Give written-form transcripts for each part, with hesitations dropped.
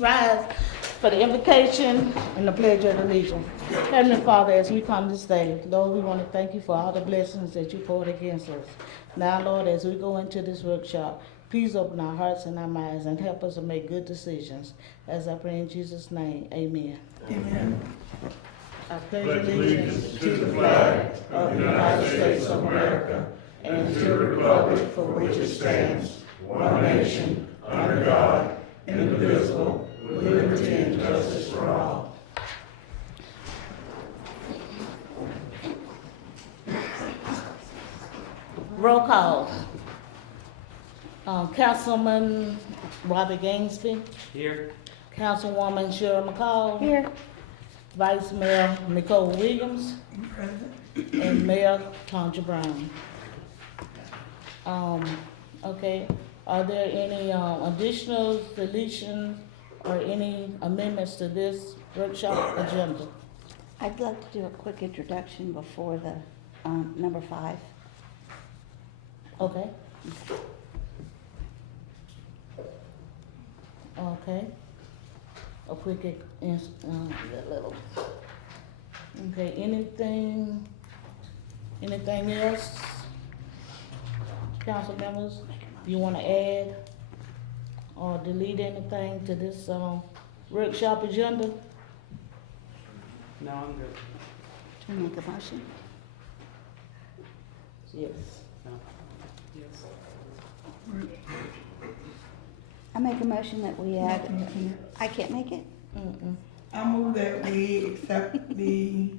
please rise for the invocation and the pledge of allegiance. Heavenly Father, as we come this day, Lord, we want to thank you for all the blessings that you poured against us. Now, Lord, as we go into this workshop, please open our hearts and our minds and help us to make good decisions. As I pray in Jesus' name, amen. Amen. I pledge allegiance to the flag of the United States of America and to the republic for which it stands, one nation, under God, indivisible, with liberty and justice for all. Roll call. Councilman Robert Gainsby. Here. Councilwoman Cheryl McCall. Here. Vice Mayor McCall Williams. Present. And Mayor Tondra Brown. Okay, are there any additional deletions or any amendments to this workshop agenda? I'd like to do a quick introduction before the number 5. Okay. Okay. A quick, little. Okay, anything else? Council members, you want to add or delete anything to this workshop agenda? No, I'm good. Do we make a motion? Yes. No. Yes. I make a motion that we add. I can't make it? Mm-mm. I move that we accept the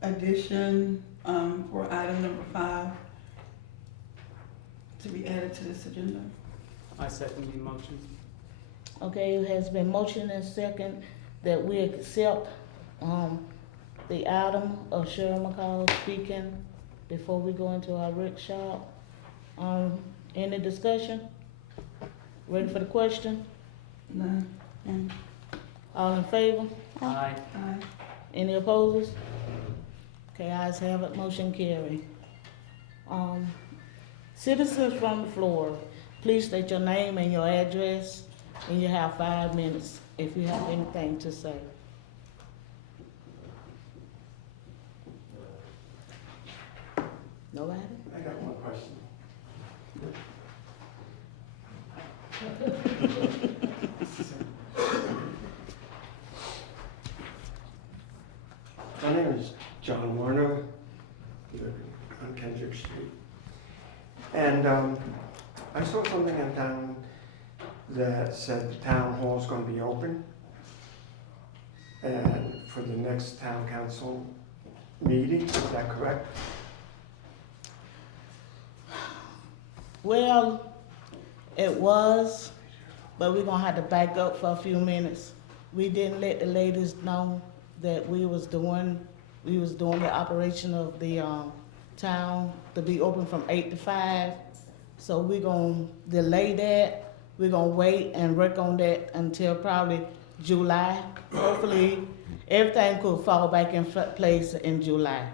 addition for item number 5 to be added to this agenda. I second the motion. Okay, it has been motioned and second that we accept the item of Cheryl McCall speaking before we go into our workshop. Any discussion? Ready for the question? None. None. All in favor? Aye. Aye. Any opposers? Okay, ayes have it, motion carried. Citizens from the floor, please state your name and your address, and you have 5 minutes if you have anything to say. Nobody? I got one question. My name is John Warner, live on Kendrick Street. And I saw something in town that said the town hall's going to be open. And for the next town council meeting, is that correct? Well, it was, but we're gonna have to back up for a few minutes. We didn't let the ladies know that we was doing the operation of the town to be open from 8 to 5. So we're gonna delay that. We're gonna wait and work on that until probably July. Hopefully, everything could fall back in place in July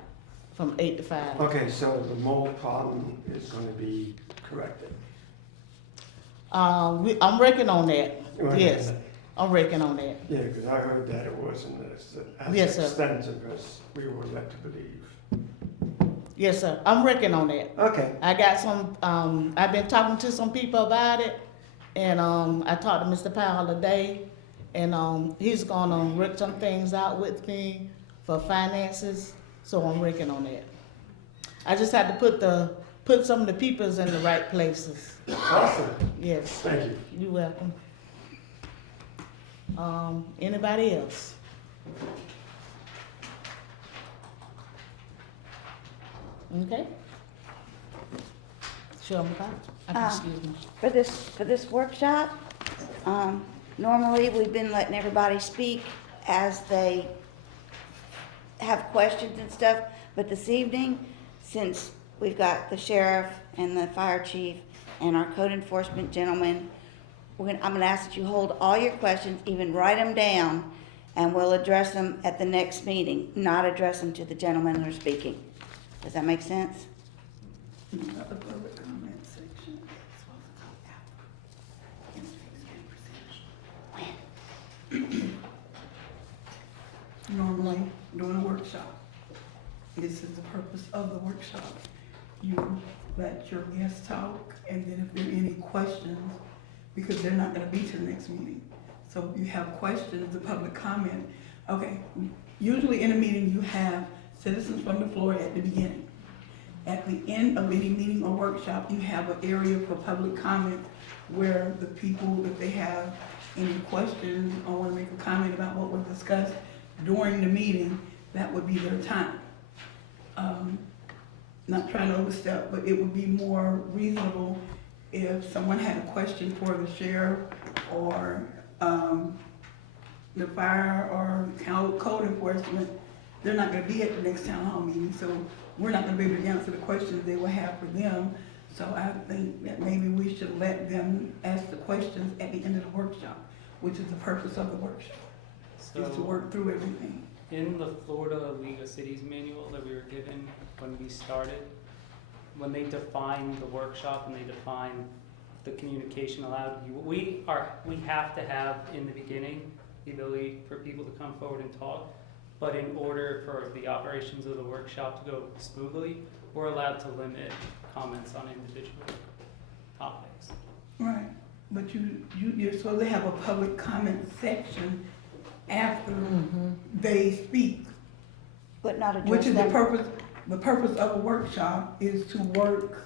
from 8 to 5. Okay, so the mold problem is going to be corrected. I'm working on that. Yes, I'm working on that. Yeah, because I heard that it wasn't as Yes, sir. extensive as we were led to believe. Yes, sir. I'm working on that. Okay. I got some, I've been talking to some people about it, and I talked to Mr. Powell today, and he's gonna work some things out with me for finances, so I'm working on that. I just had to put some of the peoples in the right places. Awesome. Yes. Thank you. You're welcome. Anybody else? Okay. Sure, excuse me. For this workshop, normally we've been letting everybody speak as they have questions and stuff, but this evening, since we've got the sheriff and the fire chief and our code enforcement gentleman, I'm gonna ask that you hold all your questions, even write them down, and we'll address them at the next meeting, not address them to the gentlemen who are speaking. Does that make sense? Not the public comment section. Normally, during a workshop, this is the purpose of the workshop. You let your guests talk, and then if there are any questions, because they're not gonna be to the next meeting. So if you have questions, the public comment, okay, usually in a meeting, you have citizens from the floor at the beginning. At the end of any meeting or workshop, you have an area for public comment where the people, if they have any questions or wanna make a comment about what was discussed during the meeting, that would be their time. Not trying to overstep, but it would be more reasonable if someone had a question for the sheriff or, the fire or code enforcement. They're not gonna be at the next town hall meeting, so we're not gonna be able to answer the questions they will have for them. So I think that maybe we should let them ask the questions at the end of the workshop, which is the purpose of the workshop, is to So, work through everything. in the Florida League of Cities manual that we were given when we started, when they define the workshop and they define the communication allowed, we have to have in the beginning the ability for people to come forward and talk, but in order for the operations of the workshop to go smoothly, we're allowed to limit comments on individual topics. Right, but you're supposed to have a public comment section after they speak, But not which address is the them. purpose of a workshop is to work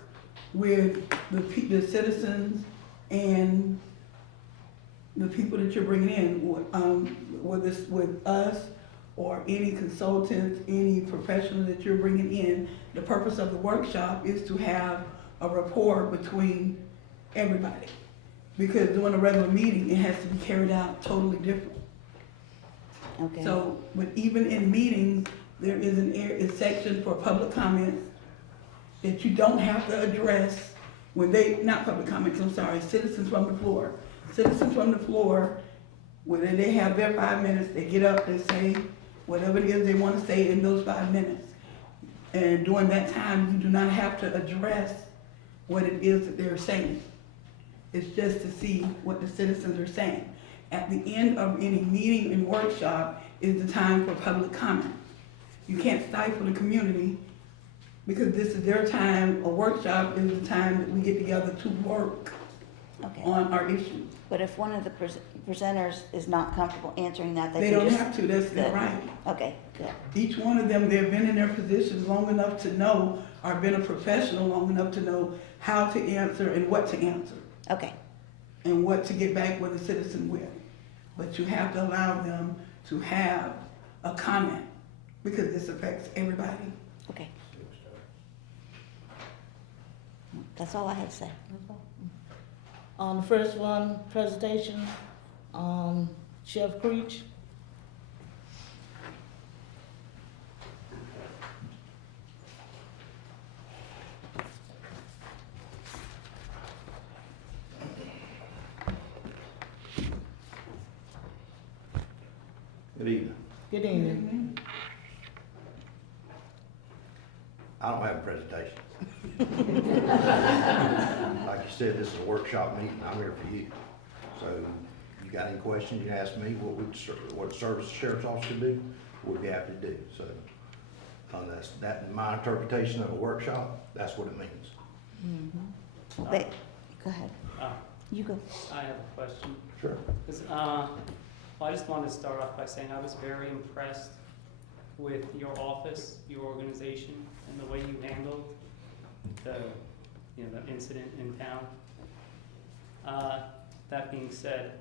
with the citizens and the people that you're bringing in, whether it's with us or any consultants, any professional that you're bringing in. The purpose of the workshop is to have a rapport between everybody. Because during a regular meeting, it has to be carried out totally different. Okay. So, but even in meetings, there is a section for public comments that you don't have to address not public comments, I'm sorry, citizens from the floor. Citizens from the floor, when they have their 5 minutes, they get up, they say whatever it is they want to say in those 5 minutes. And during that time, you do not have to address what it is that they're saying. It's just to see what the citizens are saying. At the end of any meeting and workshop is the time for public comment. You can't stifle the community because this is their time. A workshop is the time that we get together to work Okay. on our issues. But if one of the presenters is not comfortable answering that, They they can don't just. have to, that's their right. Okay, good. Each one of them, they've been in their positions long enough to know, or been a professional long enough to know how to answer and what to answer, Okay, and what to get back with the citizen with. But you have to allow them to have a comment, because this affects everybody. okay. That's all I had to say. On the first one, presentation, Chef Creech. Good evening. Good evening. I don't have a presentation. Like you said, this is a workshop meeting, I'm here for you. So you got any questions, you can ask me what service the sheriff's office could do, we'd be happy to do. So that's in my interpretation of a workshop, that's what it means. Go ahead. Uh, You go. I have a question. Sure. 'Cause, well, I just wanted to start off by saying I was very impressed with your office, your organization, and the way you handled the incident in town. That being said,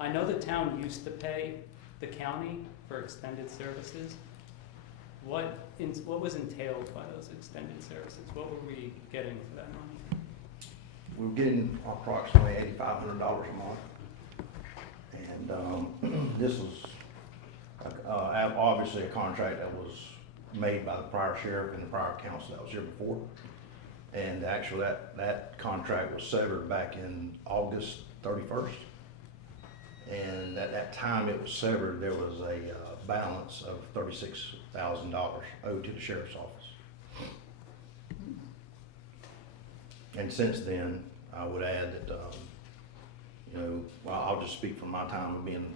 I know the town used to pay the county for extended services. What was entailed by those extended services? What were we getting for that money? We're getting approximately $8,500 a month. And this was obviously a contract that was made by the prior sheriff and the prior council that was here before. And actually that contract was severed back in August 31st. And at that time it was severed, there was a balance of $36,000 owed to the sheriff's office. And since then, I would add that, well, I'll just speak from my time of being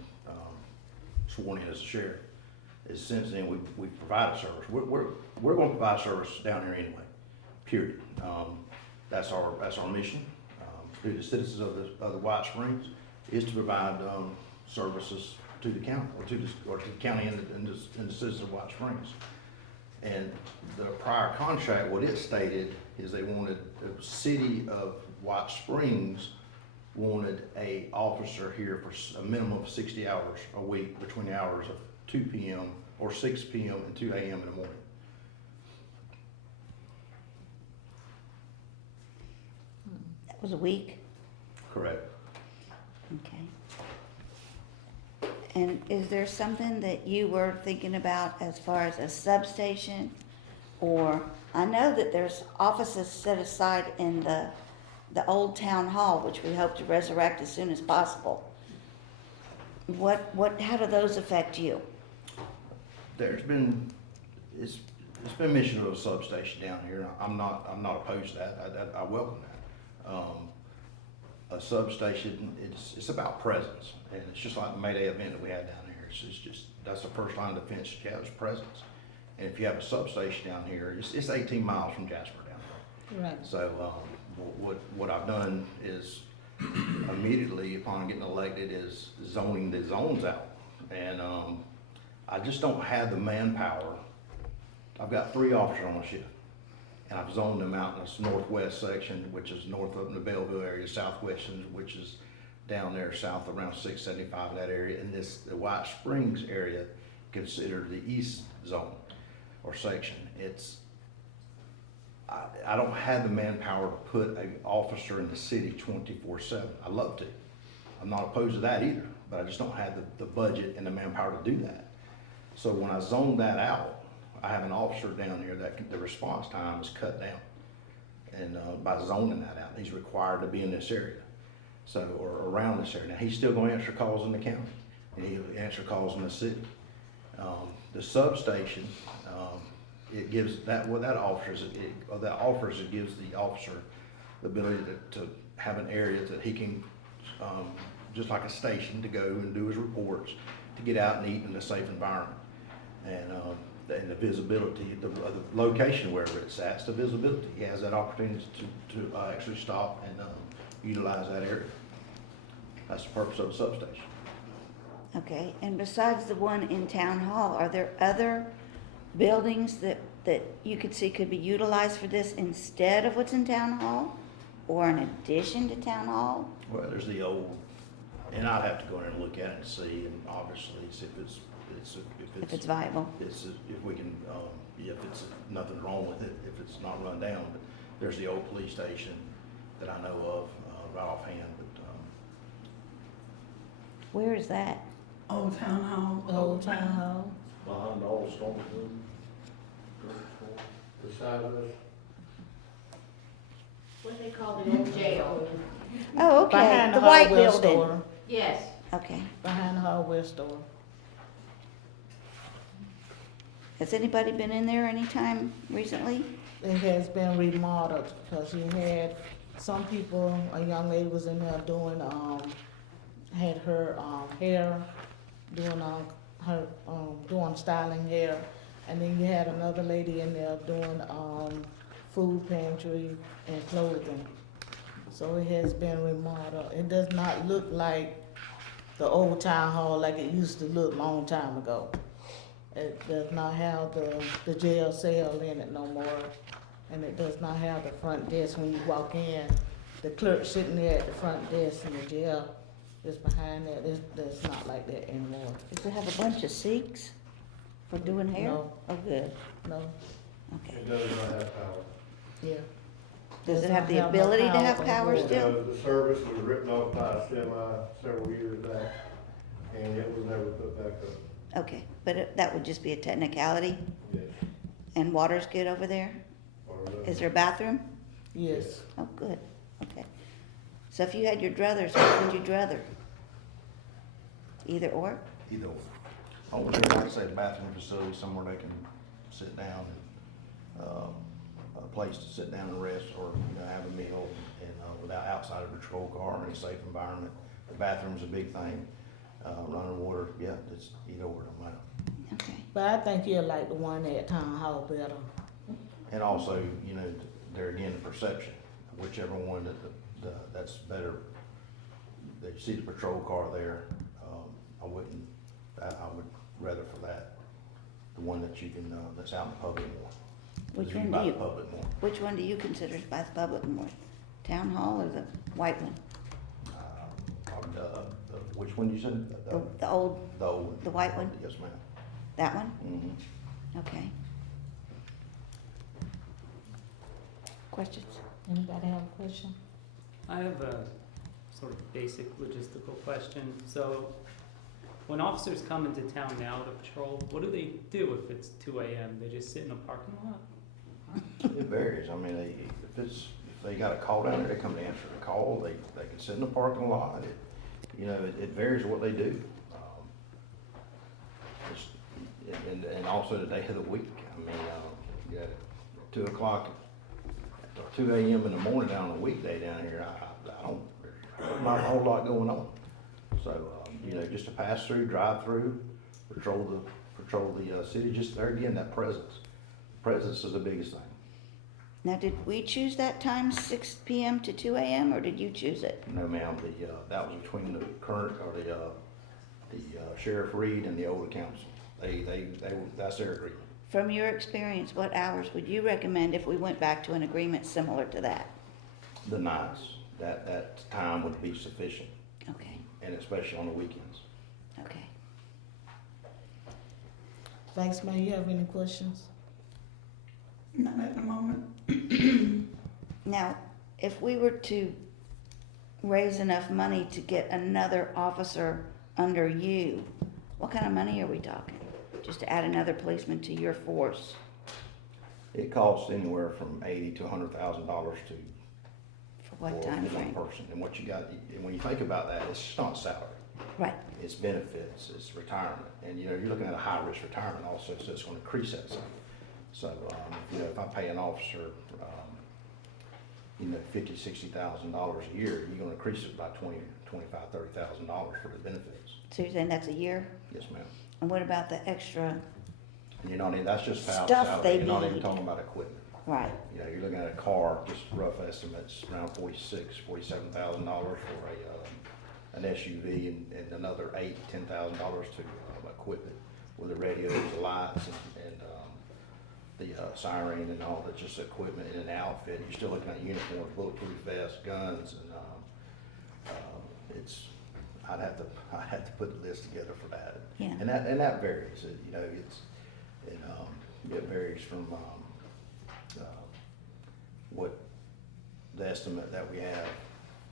sworn in as a sheriff. Is since then, we've provided service. We're gonna provide service down here anyway, period. That's our mission, to the citizens of the White Springs, is to provide, services to the county, or to the county and the citizens of White Springs. And the prior contract, what it stated is they wanted, the city of White Springs wanted a officer here for a minimum of 60 hours a week between the hours of 2 p.m. or 6 p.m. and 2 a.m. in the morning. That was a week? Correct. Okay. And is there something that you were thinking about as far as a substation? Or, I know that there's offices set aside in the old town hall, which we hope to resurrect as soon as possible. How do those affect you? It's been mentioned of a substation down here. I'm not opposed to that. I welcome that. A substation, it's about presence, and it's just like the May Day event that we had down here. It's just, that's the first line of defense you have, is presence. And if you have a substation down here, it's 18 miles from Jasper down there. Right. So, what I've done is immediately upon getting elected is zoning the zones out. And, I just don't have the manpower. I've got 3 officers on my shift, and I've zoned them out in this northwest section, which is north of the Belleville area, southwest, which is down there south around 675, that area, and the White Springs area considered the east zone or section. I don't have the manpower to put an officer in the city 24/7. I'd love to. I'm not opposed to that either, but I just don't have the budget and the manpower to do that. So when I zone that out, I have an officer down here that the response time is cut down. And by zoning that out, he's required to be in this area, so, or around this area. Now, he's still gonna answer calls in the county, and he'll answer calls in the city. The substation, it gives that, what that offers, it gives the officer the ability to have an area that he can, just like a station, to go and do his reports, to get out and eat in a safe environment. And the visibility, the location wherever it's at, it's the visibility. He has that opportunity to actually stop and utilize that area. That's the purpose of a substation. Okay, and besides the one in town hall, are there other buildings that you could see could be utilized for this instead of what's in town hall? Or in addition to town hall? Well, there's the old, and I'd have to go in and look at it and see, and obviously, If it's viable? if we can, if it's, nothing wrong with it, if it's not run down. But there's the old police station that I know of, right offhand, but, Where is that? Old Town Hall. Old Town Hall. Behind the old storm room, beside us. What they call the old jail. Oh, okay, Behind the white hardware building. store. Yes. Okay. Behind the hardware store. Has anybody been in there anytime recently? It has been remodeled, because you had some people, a young lady was in there doing, had her, hair, doing, doing styling hair. And then you had another lady in there doing, food pantry and clothing. So it has been remodeled. It does not look like the old town hall like it used to look long time ago. It does not have the jail cell in it no more, and it does not have the front desk when you walk in. The clerk sitting there at the front desk, and the jail is behind that. It's not like that anymore. Does it have a bunch of sinks for doing hair? No. Oh, good, No, okay. It does not have power. yeah. Does it Does have not the have no ability to power have on power board. still? The service was written off by a semi several years back, and it was never put back up. Okay, but that would just be a technicality, Yes. and water's good over there? Or the- Is there a bathroom? Yes. Oh, good, okay. So if you had your druthers, what would you druther? Either or? either, like I say, the bathroom facility, somewhere they can sit down and, a place to sit down and rest, or, have a meal, and, without outside of a patrol car, in a safe environment. The bathroom's a big thing. Running water, yeah, it's either or, don't matter. Okay. But I think you'll like the one at Town Hall better. And also, you know, there again, the perception, whichever one that's better. They see the patrol car there, I would rather for that, the one that you can, that's out in the public more. Which You one buy do the you, public more. which one do you consider by the public more? Town Hall or the white one? Which one you said? The old, The old one. the white one? Yes, ma'am. that one? Mm-hmm. Okay. Questions? Anybody have a question? I have a sort of basic logistical question. So, when officers come into town now to patrol, what do they do if it's 2 a.m.? They just sit in a parking lot? It varies. I mean, if they got a call down there, they come to answer the call. They can sit in the parking lot. It varies what they do. And also the day of the week. I mean, you got 2 o'clock, or 2 a.m. in the morning down on a weekday down here. There's not a whole lot going on. So, just to pass through, drive through, patrol the city. Just there again, that presence. Presence is the biggest thing. Now, did we choose that time, 6 p.m. to 2 a.m., or did you choose it? No, ma'am, that was between the current, or the Sheriff Reed and the older council. That's their agreement. From your experience, what hours would you recommend if we went back to an agreement similar to that? The nights, that time would be sufficient, Okay, and especially on the weekends. okay. Thanks, man. You have any questions? Not at the moment. Now, if we were to raise enough money to get another officer under you, what kind of money are we talking? Just to add another policeman to your force? It costs anywhere from $80,000 to $100,000 For what for time one frame? person. And what you got, and when you think about that, it's just not salary. Right, It's benefits, it's retirement, and you're looking at a high risk retirement also, so it's going to increase that some. So, if I pay an officer, $50,000, $60,000 a year, you're going to increase it by $20,000, $25,000, $30,000 for the benefits. so you're saying that's a year? Yes, ma'am. And what about the extra, And you're not even, that's just Stuff salary. they You're not even need. talking about equipment. right, You're looking at a car, just rough estimates, around $47,000 for an SUV, and another $8,000, $10,000 to equipment with the radios, the lights, and the siren and all that, just equipment in an outfit. You're still looking at uniforms, bulletproof vests, guns, and I'd have to put the list together for that. Yeah. And that varies. It varies from what the estimate that we have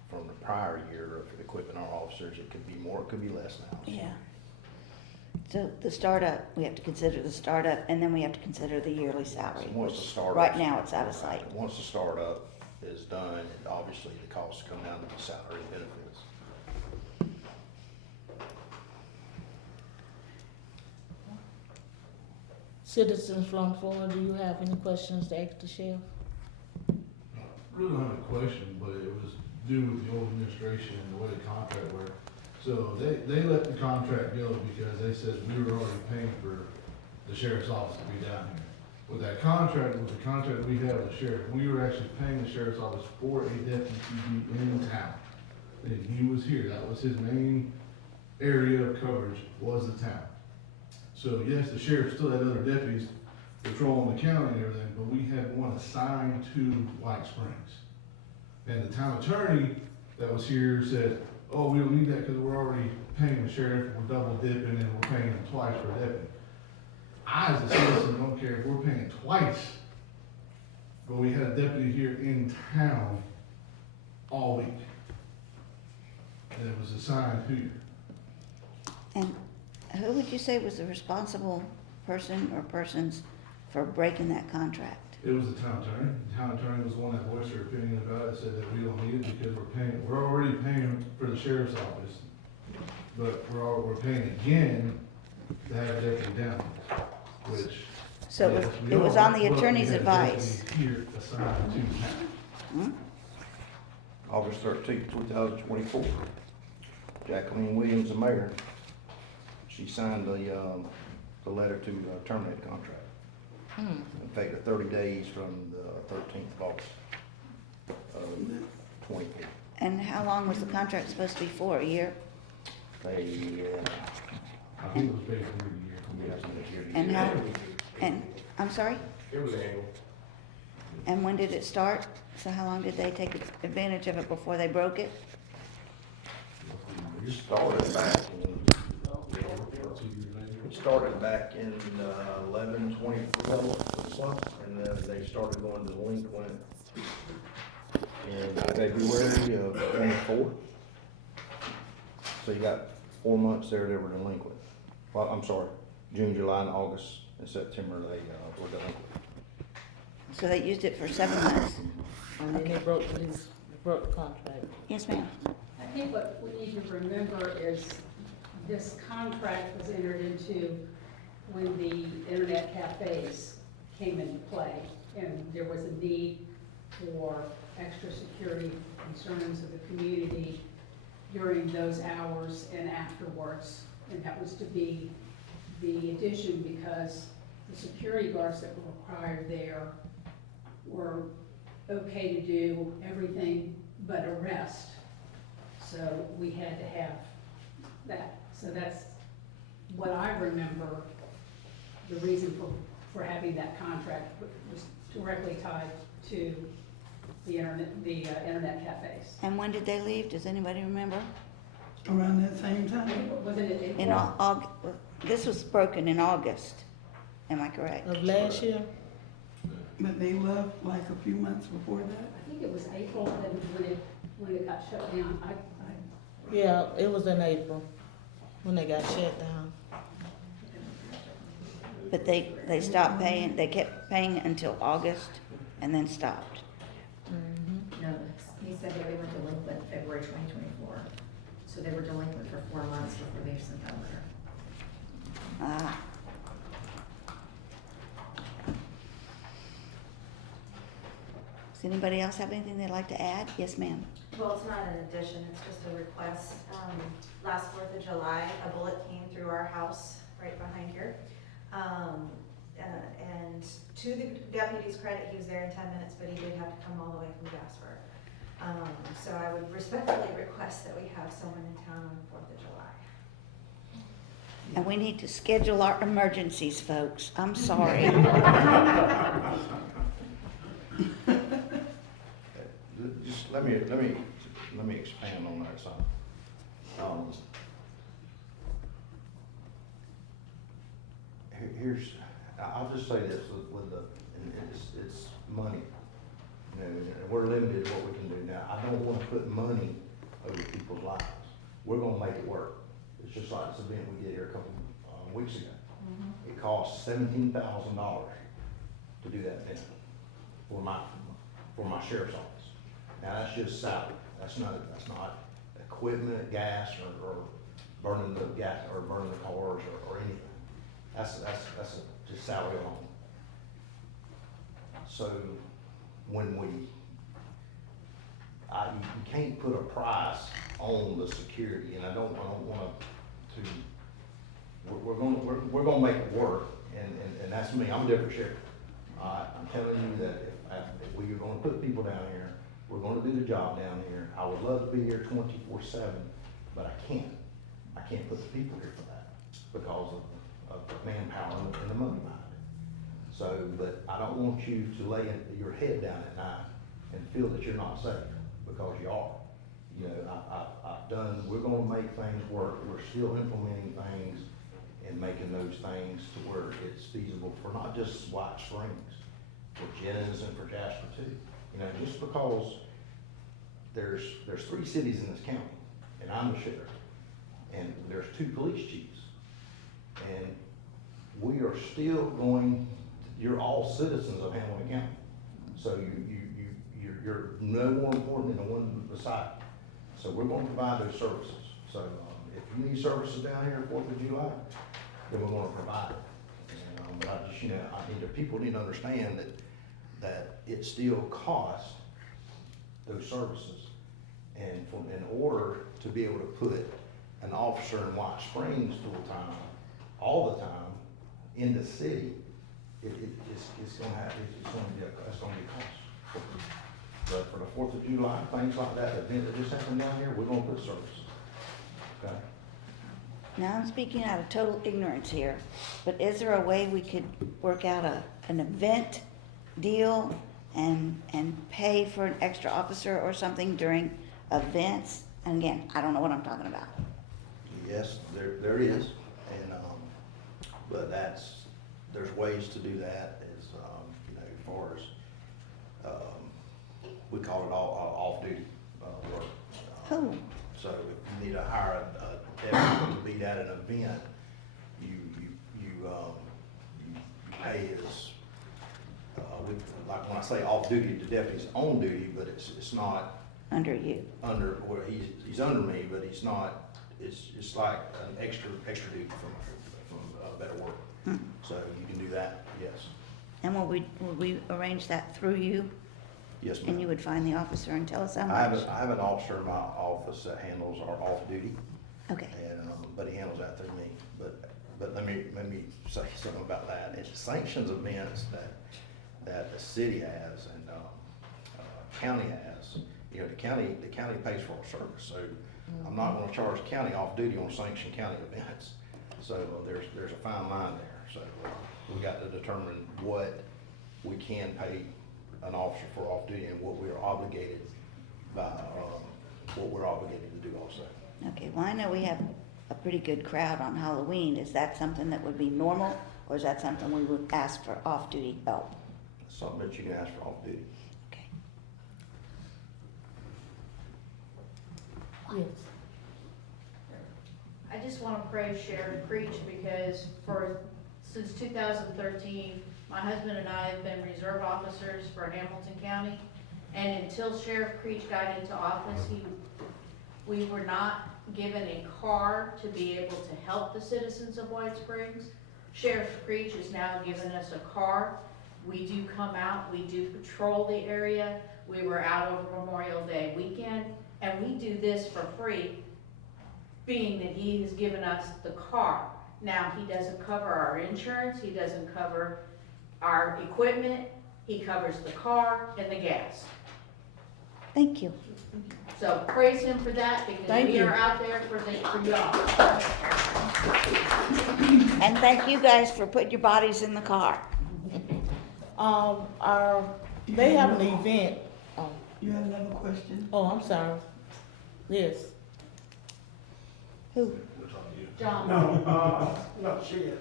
from the prior year of equipping our officers. It could be more, it could be less now. yeah. So the startup, we have to consider the startup, and then we have to consider the yearly salary, Once the which startup- right now it's out of sight. Once the startup is done, and obviously the costs come down to the salary and benefits. Citizens from the floor, do you have any questions to ask the sheriff? Really don't have a question, but it was due with the old administration and the way the contract worked. So they let the contract go because they said we were already paying for the sheriff's office to be down here. With that contract, with the contract we had with the sheriff, we were actually paying the sheriff's office for a deputy to be in town. And he was here, that was his main area of coverage, was the town. So yes, the sheriff still had other deputies patrolling the county and everything, but we had one assigned to White Springs. And the town attorney that was here said, oh, we don't need that because we're already paying the sheriff, we're double dipping and we're paying him twice for a deputy. I, as a citizen, don't care if we're paying twice, but we had a deputy here in town all week. And it was assigned here. And who would you say was the responsible person or persons for breaking that contract? It was the town attorney. The town attorney was the one that voiced her opinion about it, said that we don't need it because we're already paying for the sheriff's office. But we're paying again to have a deputy down, which. So yes, we it was are, on the but we attorney's had a advice. deputy here assigned to town. Hmm? August 13th, 2024. Jacqueline Williams, the mayor. She signed the letter to terminate the contract. Effective 30 days from the 13th of August of 24. And how long was the contract supposed to be for, a year? They, I think it was paid for the year. And how, and, I'm sorry? It was annual. And when did it start? So how long did they take advantage of it before they broke it? it started back in, it started back in 11/24, and then they started going delinquent in February of 24. So you got 4 months there they were delinquent. Well, I'm sorry, June, July, and August, and September they were delinquent. So they used it for 7 months? And then they broke the lease, broke the contract. Yes, ma'am. I think what we need to remember is this contract was entered into when the internet cafes came into play, and there was a need for extra security concerns of the community during those hours and afterwards. And that was to be the addition because the security guards that were required there were okay to do everything but arrest. So we had to have that. So that's what I remember, the reason for having that contract was directly tied to the internet cafes. And when did they leave? Does anybody remember? Around that same time. Wasn't it April? In August, this was broken in August, am I correct? Of last year, But they left like a few months before that. I think it was April when it got shut down. yeah, it was in April when they got shut down. But they stopped paying, they kept paying until August and then stopped. No, he said that they were delinquent February 2024. So they were delinquent for 4 months before they sent that letter. Ah. Does anybody else have anything they'd like to add? Yes, ma'am. Well, it's not an addition, it's just a request. Last 4th of July, a bullet came through our house right behind here. And to the deputy's credit, he was there in 10 minutes, but he did have to come all the way from Jasper. So I would respectfully request that we have someone in town on the 4th of July. And we need to schedule our emergencies, folks. I'm sorry. Just let me expand on that some. I'll just say this with the, and it's money. You know, and we're limited in what we can do now. I don't wanna put money over people's lives. We're gonna make it work. It's just like this event we did here a couple weeks ago. It cost $17,000 to do that event for my sheriff's office. Now, that's just salary. That's not equipment, gas, or burning the gas, or burning the cars, or anything. That's just salary alone. So, when you can't put a price on the security, and I don't want to, we're gonna make it work, and that's me, I'm a different sheriff. I'm telling you that if we are gonna put people down here, we're gonna do the job down here. I would love to be here 24/7, but I can't. I can't put the people here for that because of the manpower and the money behind it. So, but I don't want you to lay your head down at night and feel that you're not safe, because you are. You know, we're gonna make things work. We're still implementing things and making those things to where it's feasible for not just White Springs, for Jennings and for Jasper too. You know, just because there's 3 cities in this county, and I'm the sheriff, and there's 2 police chiefs, and we are still you're all citizens of Hamilton County. So you're no more important than the one beside you. So we're gonna provide those services. So if you need services down here 4th of July, then we're gonna provide it. And, but people need to understand that it still costs those services. And in order to be able to put an officer in White Springs full-time, all the time, in the city, it's gonna be a cost. But for the 4th of July, things like that, event that just happened down here, we're gonna put service. Okay? Now I'm speaking out of total ignorance here, but is there a way we could work out an event deal and pay for an extra officer or something during events? And again, I don't know what I'm talking about. Yes, there is, and, but there's ways to do that, as, you know, as far as, we call it all off-duty, work. Oh, So if you need to hire a deputy to be at an event, you pay as, like when I say off-duty, the deputy's on duty, but it's not under you. under, where he's under me, but he's not, it's like an extra duty from better work. So you can do that, yes. And will we arrange that through you? Yes, And you ma'am. would find the officer and tell us how I much? have an officer in my office that handles our off-duty, Okay, and, but he handles that through me. But let me say something about that. It sanctions events that the city has and, county has. You know, the county pays for our service, so I'm not gonna charge the county off-duty on sanctioned county events. So there's a fine line there, so we got to determine what we can pay an officer for off-duty and what we're obligated by, what we're obligated to do also. okay, well, I know we have a pretty good crowd on Halloween. Is that something that would be normal, or is that something we would ask for off-duty help? Something that you can ask for off-duty. Okay. Yes. I just want to praise Sheriff Creech because since 2013, my husband and I have been reserve officers for Hamilton County. And until Sheriff Creech got into office, we were not given a car to be able to help the citizens of White Springs. Sheriff Creech has now given us a car. We do come out, we do patrol the area. We were out over Memorial Day weekend, and we do this for free, being that he has given us the car. Now, he doesn't cover our insurance, he doesn't cover our equipment, he covers the car and the gas. Thank you. So praise him for that, because Thank we you. are out there for y'all. And thank you guys for putting your bodies in the car. They have an event, You had another question? oh, I'm sorry. Yes. Who? John, No, she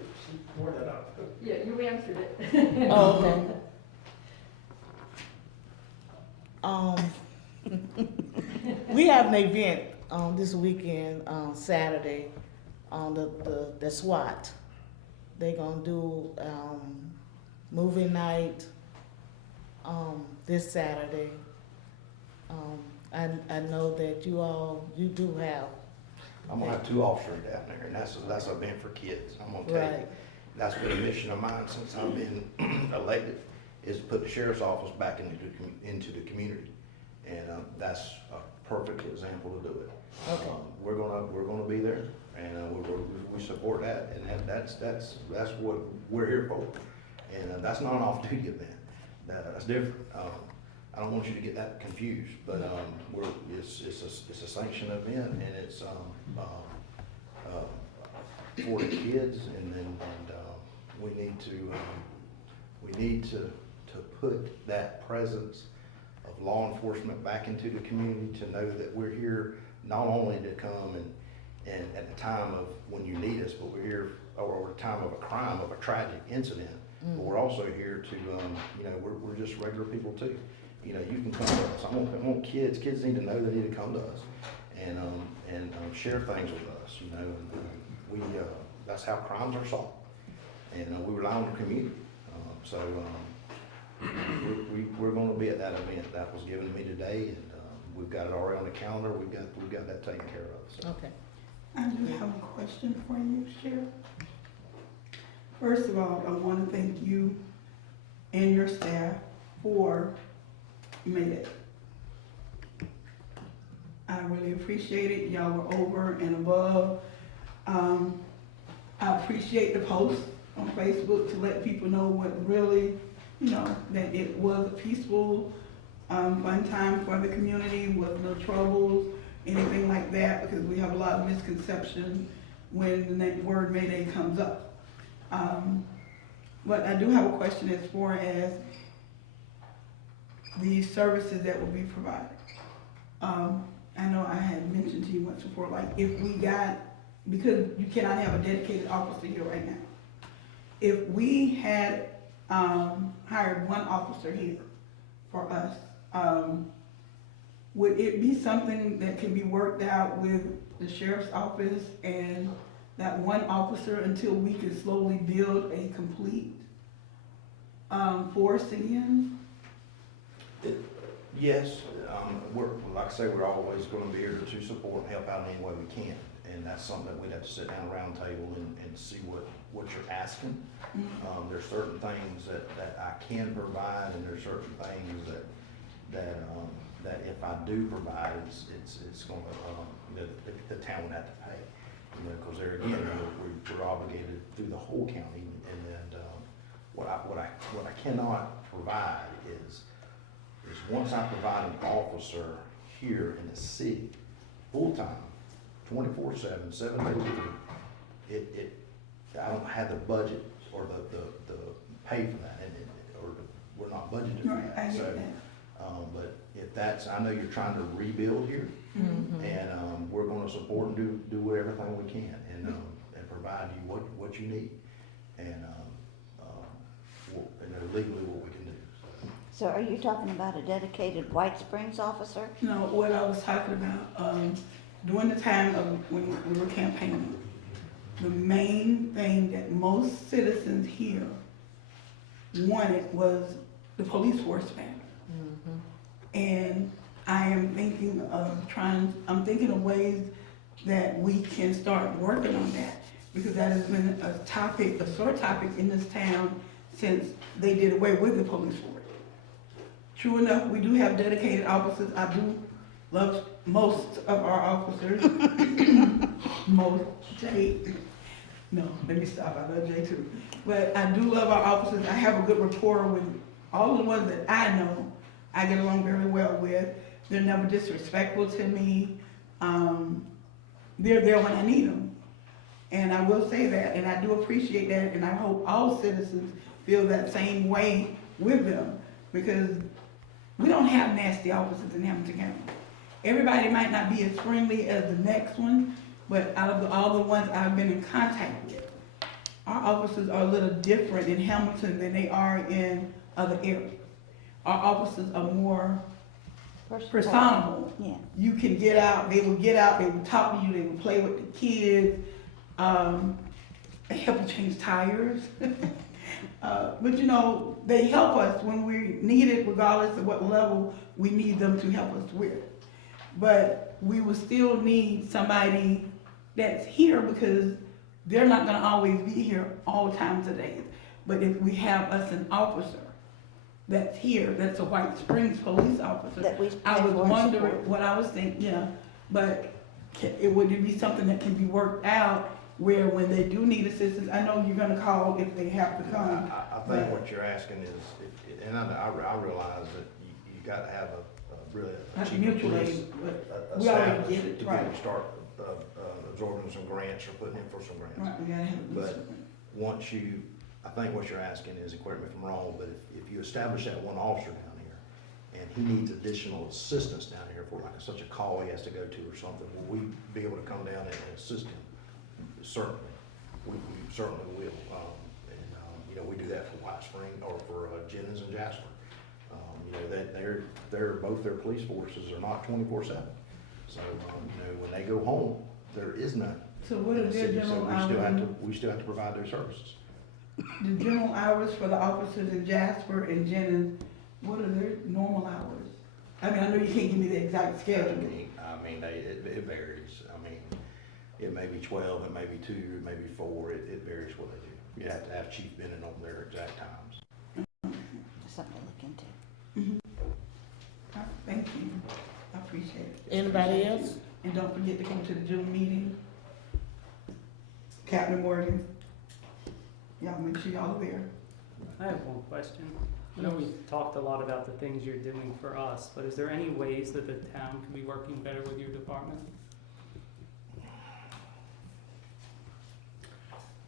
poured it up. Yeah, you answered it. Oh, okay. We have an event, this weekend, Saturday, on the SWAT. They gonna do, movie night, this Saturday. I know that you do have, I'm gonna have 2 officers down there, and that's an event for kids. I'm gonna tell you, Right. that's been a mission of mine since I've been elected, is to put the sheriff's office back into the community. And, that's a perfect example to do it. Okay. We're gonna be there, and, we support that, and that's what we're here for. And, that's not an off-duty event. That's different. I don't want you to get that confused, but, it's a sanctioned event, and it's, for the kids, and we need to put that presence of law enforcement back into the community, to know that we're here not only to come and at the time of when you need us, but we're here, or at the time of a crime, of a tragic incident. But we're also here to, you know, we're just regular people too. You know, you can come to us. I want kids need to know they need to come to us and share things with us, you know. And, that's how crimes are solved. And, we rely on the community. We're gonna be at that event that was given to me today, and, we've got it already on the calendar. We've got that taken care of, so. okay. I do have a question for you, Cheryl. First of all, I want to thank you and your staff for, you made it. I I really appreciate it. Y'all were over and above. I appreciate the post on Facebook to let people know what really, that it was a peaceful, fun time for the community with no troubles, anything like that, because we have a lot of misconceptions when the word Mayday comes up. But I do have a question as far as the services that will be provided. I know I had mentioned to you once before, like if we got, because you cannot have a dedicated officer here right now. If we had hired one officer here for us, would it be something that can be worked out with the sheriff's office and that one officer until we can slowly build a complete force again? Yes, like I say, we're always gonna be here to support and help out in any way we can. And that's something that we'd have to sit down around the table and see what you're asking. There's certain things that I can provide, and there's certain things that if I do provide, it's gonna, the town would have to pay. Cause there again, we're obligated through the whole county, and what I cannot provide is once I provide an officer here in the city, full-time, 24/7, 7 days a week, I don't have the budget or the pay for that, we're not budgeted for Right, I that. get So, that. but if that's, I know you're trying to rebuild here, and we're gonna support and do everything we can, and provide you what you need, and legally what we can do. So are you talking about a dedicated White Springs officer? No, what I was talking about, during the time of when we were campaigning, the main thing that most citizens here wanted was the police force back. And I am thinking of I'm thinking of ways that we can start working on that, because that has been a sore topic in this town since they did away with the police force. True enough, we do have dedicated officers. I do love most of our officers. Jay, no, let me stop. I love Jay too. But I do love our officers. I have a good rapport with all the ones that I know. I get along very well with. They're never disrespectful to me. They're there when I need them. And I will say that, and I do appreciate that, and I hope all citizens feel that same way with them, because we don't have nasty officers in Hamilton County. Everybody might not be as friendly as the next one, but out of all the ones I've been in contact with, our officers are a little different in Hamilton than they are in other areas. Our officers are more personable. Yeah. You can get out, they will talk to you, they will play with the kids, they help you change tires. But they help us when we need it, regardless of what level we need them to help us with. But we will still need somebody that's here, because they're not gonna always be here all times of day. But if we have us an officer that's here, that's a White Springs police officer, That we I was pay for and wondering support. what I was thinking, but would it be something that can be worked out where when they do need assistance, I know you're gonna call if they have to come. I think what you're asking is, and I realize that you gotta have really a That's chief mutual of police aid, but a we already staff get it, to right. be able to start absorbing some grants or putting in for some grants. Right, we gotta have it. But once I think what you're asking is, and correct me if I'm wrong, but if you establish that one officer down here, and he needs additional assistance down here for like such a call he has to go to or something, will we be able to come down and assist him? Certainly, we certainly will. We do that for White Spring or for Jennings and Jasper. That they're both their police forces are not 24/7. So when they go home, there is none. So what in are the their city. So general we still have to provide their services. The general hours for the officers in Jasper and Jennings, what are their normal hours? I mean, I know you can't give me the exact schedule. It varies. It may be 12, it may be 2, it may be 4. It varies what they do. You have to have Chief Bennett on their exact times. Something to look into. Thank you, I appreciate it. Anybody else? And don't forget to come to the June meeting. Captain Morgan, y'all make sure y'all are there. I have one question. I know we've talked a lot about the things you're doing for us, but is there any ways that the town can be working better with your department?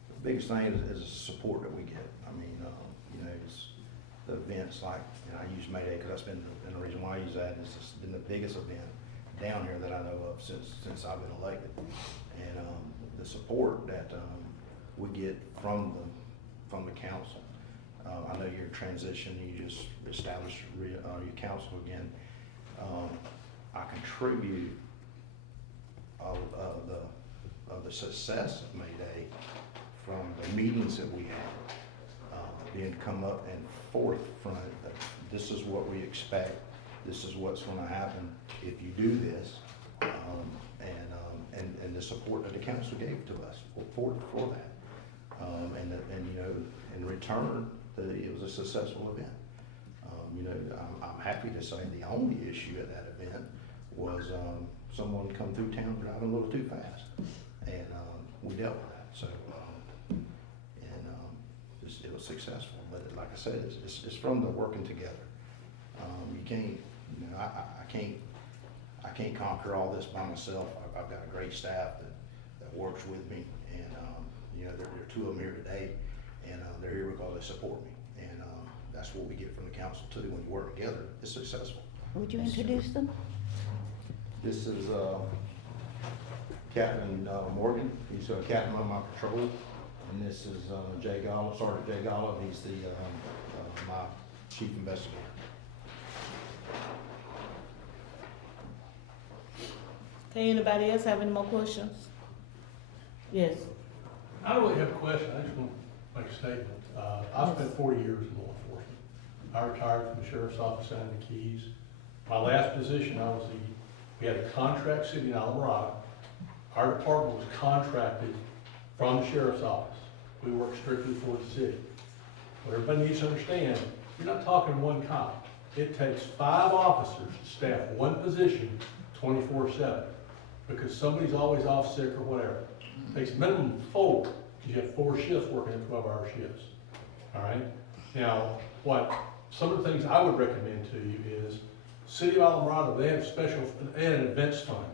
The biggest thing is the support that we get. I mean, you know, it's the events like, I use May Day because that's been the reason why I use that. It's just been the biggest event down here that I know of since I've been elected. And the support that we get from the council. I know you're transitioning, you just established your council again. I contribute of the success of May Day from the meetings that we have, being come up and forefront that this is what we expect, this is what's gonna happen if you do this, and the support that the council gave to us for that. And you know, in return, it was a successful event. You know, I'm happy to say the only issue at that event was someone come through town driving a little too fast, and we dealt with that. So, it was successful. But like I said, it's from the working together. You can't, you know, I can't conquer all this by myself. I've got a great staff that works with me, and you know, there are two of them here today, and they're here because they support me, and that's what we get from the council too. When you work together, it's successful. Would you introduce them? This is Captain Morgan. He's captain on my patrol, and this is Jay Golliff, Sergeant Jay Golliff. He's my chief investigator. Okay, anybody else have any more questions? Yes. I don't really have a question, I just want to make a statement. I spent 40 years in law enforcement. I retired from the sheriff's office down in the Keys. My last position, we had a contract city in Alamorada. Our department was contracted from the sheriff's office. We worked strictly for the city. What everybody needs to understand, you're not talking one cop. It takes 5 officers to staff one position 24/7 because somebody's always off sick or whatever. It takes a minimum of 4 because you have 4 shifts working in 12-hour shifts. All right? Now, some of the things I would recommend to you is, City of Alamorada, they had an events fund.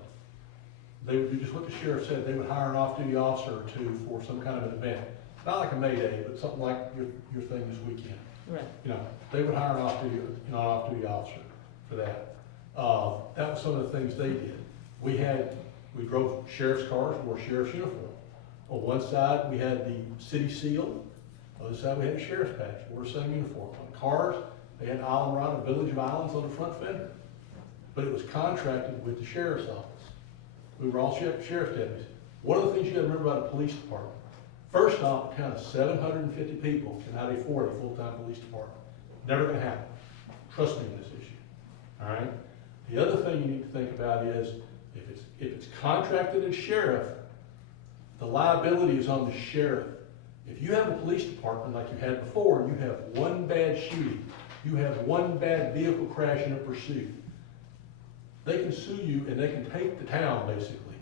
They would do just what the sheriff said. They would hire an off-duty officer or 2 for some kind of an event. Not like a May Day, but something like your thing this weekend. Right. You know, they would hire an off-duty officer for that. That was some of the things they did. We drove sheriff's cars, wore sheriff's uniform. On one side, we had the city seal. On the other side, we had a sheriff's patch, wore the same uniform. On cars, they had Alamorada Village of Islands on the front fender. But it was contracted with the sheriff's office. We were all sheriff's deputies. One of the things you gotta remember about the police department, first off, kind of 750 people cannot afford a full-time police department. Never gonna happen. Trust me on this issue. All right? The other thing you need to think about is, if it's contracted as sheriff, the liability is on the sheriff. If you have a police department like you had before, you have one bad shooting, you have one bad vehicle crash in a pursuit, they can sue you and they can take the town, basically.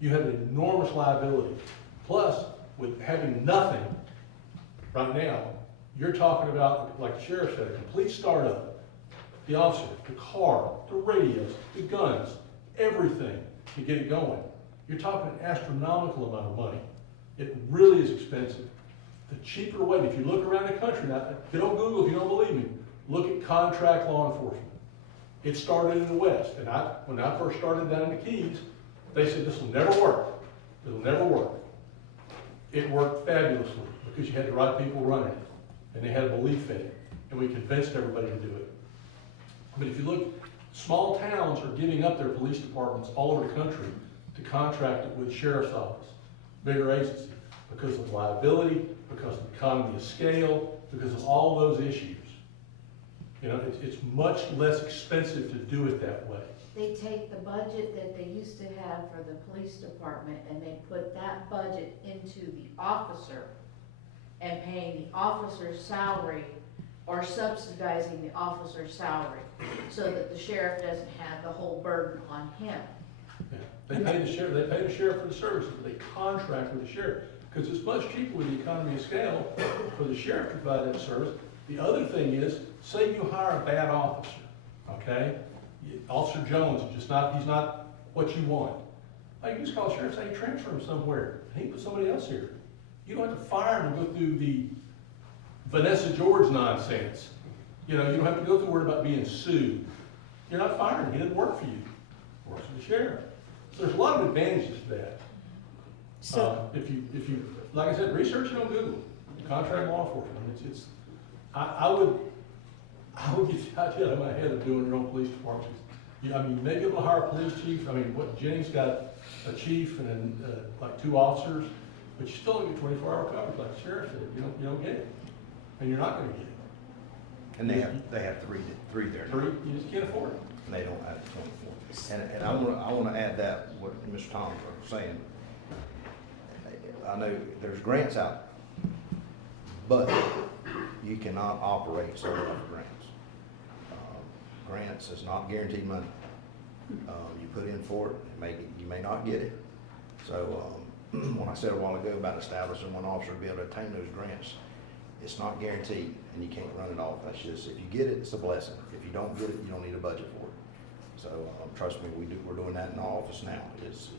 You have an enormous liability. Plus, with having nothing right now, you're talking about, like the sheriff said, a complete startup. The officer, the car, the radios, the guns, everything to get it going. You're talking an astronomical amount of money. It really is expensive. The cheaper way, if you look around the country now, get on Google if you don't believe me, look at contract law enforcement. It started in the West, and when I first started down in the Keys, they said this will never work. It will never work. It worked fabulously because you had the right people running it, and they had a belief in it, and we convinced everybody to do it. But if you look, small towns are giving up their police departments all over the country to contract it with sheriff's office, bigger agency, because of liability, because of economy of scale, because of all those issues. You know, it's much less expensive to do it that way. They take the budget that they used to have for the police department and they put that budget into the officer and paying the officer's salary or subsidizing the officer's salary so that the sheriff doesn't have the whole burden on him. Yeah. They pay the sheriff for the services, but they contract with the sheriff, because it's much cheaper with the economy of scale for the sheriff to provide that service. The other thing is, say you hire a bad officer, okay? Officer Jones is he's not what you want. Like, you just call the sheriff, say, transfer him somewhere, and he put somebody else here. You don't have to fire him and go through the Vanessa George nonsense. You know, you don't have to go through word about being sued. You're not firing him, he doesn't work for you, he works for the sheriff. So there's a lot of advantages to that. So, If you, like I said, research it on Google, contract law enforcement, I would get the idea out of my head of doing your own police department. I mean, you may be able to hire a police chief, I mean, Jennings got a chief and then, like 2 officers, but you still don't get 24-hour coverage like the sheriff said, you don't get it, and you're not gonna get it. And they have three there. 3, you just can't afford it. And they don't have 24. And I wanna add that, what Mr. Thomas was saying. I know there's grants out, but you cannot operate solely off grants. Grants is not guaranteed money. You put in for it, you may not get it. So, when I said a while ago about establishing one officer to be able to obtain those grants, it's not guaranteed, and you can't run it off. That's just, if you get it, it's a blessing. If you don't get it, you don't need a budget for it. So, trust me, we're doing that in our office now. It's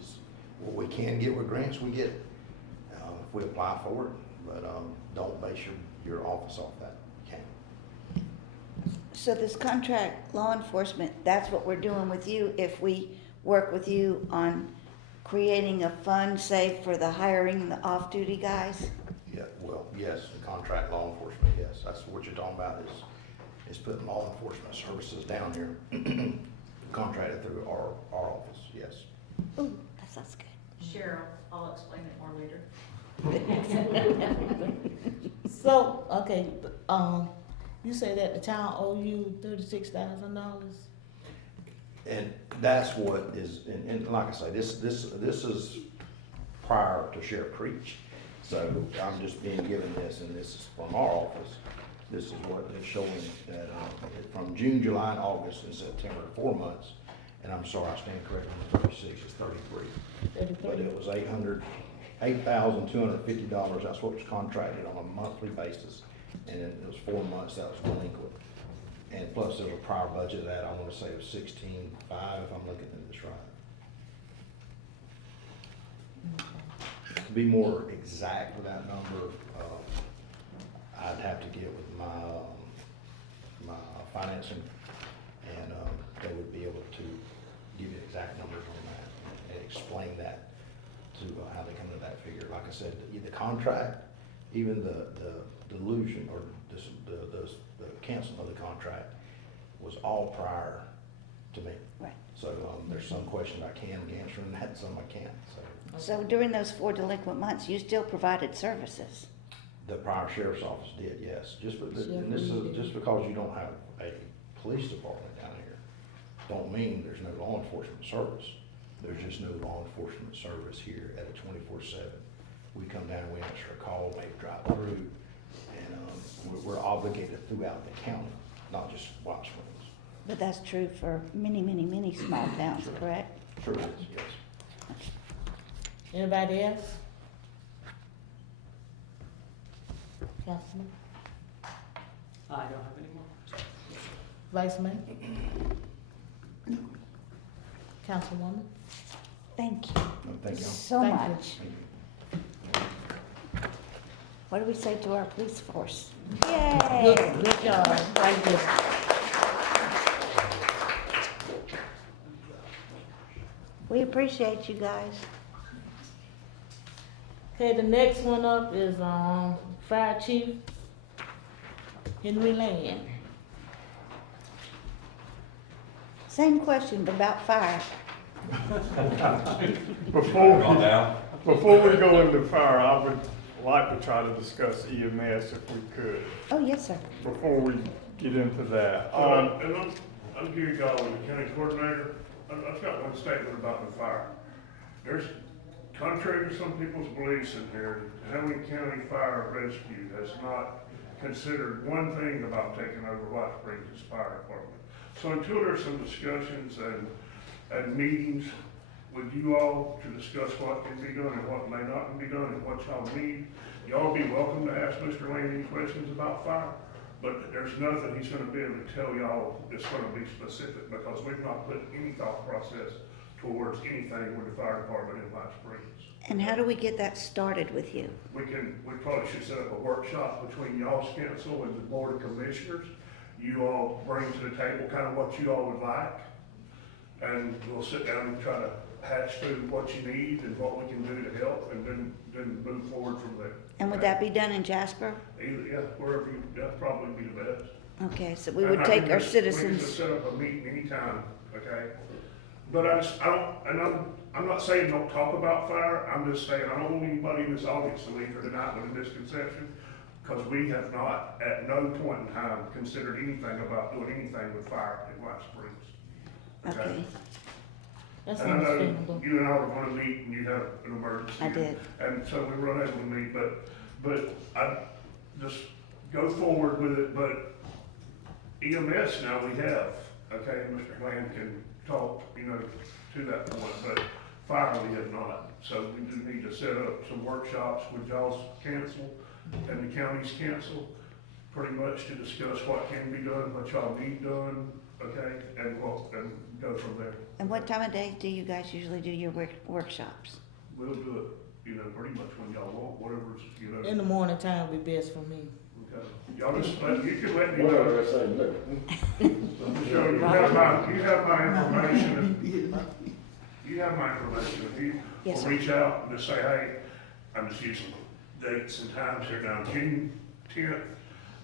what we can get with grants, we get it. If we apply for it, but, don't base your office off that. You can't. so this contract law enforcement, that's what we're doing with you if we work with you on creating a fund, say, for the hiring the off-duty guys? Yeah, well, yes, the contract law enforcement, yes, that's what you're talking about, is putting law enforcement services down here, contracted through our office, yes. Ooh, that sounds good. Cheryl, I'll explain it more later. So, okay, you say that the town owe you $36,000? And that's what is, and like I say, this is prior to Sheriff Creech. So I'm just being given this, and this is from our office. This is what is showing that, from June, July, and August, and September, 4 months. And I'm sorry, I stand corrected, it's 36, it's 33. But it was $8,250, that's what was contracted on a monthly basis. And it was 4 months that was delinquent. And plus there was a prior budget that I wanna say it was 16.5, if I'm looking at this right. To be more exact with that number, I'd have to get with my financing, and, they would be able to give you exact numbers on that and explain that to how they come to that figure. Like I said, the contract, even the delusion or the canceling of the contract was all prior to me. Right. So, there's some questions I can answer and that, some I can't, so. So during those 4 delinquent months, you still provided services? The prior sheriff's office did, yes. And this is just because you don't have a police department down here, don't mean there's no law enforcement service. There's just no law enforcement service here at a 24/7. We come down, we answer a call, maybe drive through, and we're obligated throughout the county, not just White Springs. But that's true for many, many, many small towns, correct? Sure it is, yes. Anybody else? Councilman? I don't have any more. Vice Mayor? Councilwoman? Thank you No, thank you. so Thank you. much. What do we say to our police force? Yay! Good job, thank you. We appreciate you guys. Okay, the next one up is, Fire Chief Henry Land. Same question, but about fire. Before we go into fire, I would like to try to discuss EMS if we could, Oh, yes, sir. before we get into that. And I'm Gary Godwin, the county coordinator. I've got one statement about the fire. There's, contrary to some people's beliefs in here, Hamilton County Fire Rescue has not considered one thing about taking over White Springs Fire Department. So until there's some discussions and meetings with you all to discuss what can be done and what may not be done and what y'all need, y'all be welcome to ask Mr. Lane any questions about fire, but there's nothing he's gonna be able to tell y'all that's gonna be specific, because we've not put any thought process towards anything with the fire department in White Springs. And how do we get that started with you? We probably should set up a workshop between y'all's council and the board of commissioners. You all bring to the table kind of what you all would like, and we'll sit down and try to hash through what you need and what we can do to help, and then move forward from there. And would that be done in Jasper? Either, yeah, wherever you, that'd probably be the best. Okay, so we And would I take can our just- We can citizens. just set up a meeting anytime, okay? But I'm not saying don't talk about fire, I'm just saying, I don't want anybody in this audience to leave here tonight with a misconception, because we have not, at no point in time, considered anything about doing anything with fire in White Springs. Okay, That's And I know understandable. you and I were gonna meet and you had an emergency. I did. And so we were unable to meet, but I just go forward with it, but EMS now we have, okay, and Mr. Glenn can talk, to that point, but fire we have not. So we do need to set up some workshops with y'all's council and the county's council, pretty much to discuss what can be done, what y'all need done, okay, and go from there. and what time of day do you guys usually do your workshops? We'll do it, pretty much when y'all want, whatever's, In the morning time would be best for me. okay. Y'all just, you can let me know. Whatever I say, look. Michelle, you have my information. You have my information. If you Yes, will reach out and just say, hey, I'm just using dates and times here now, June 10th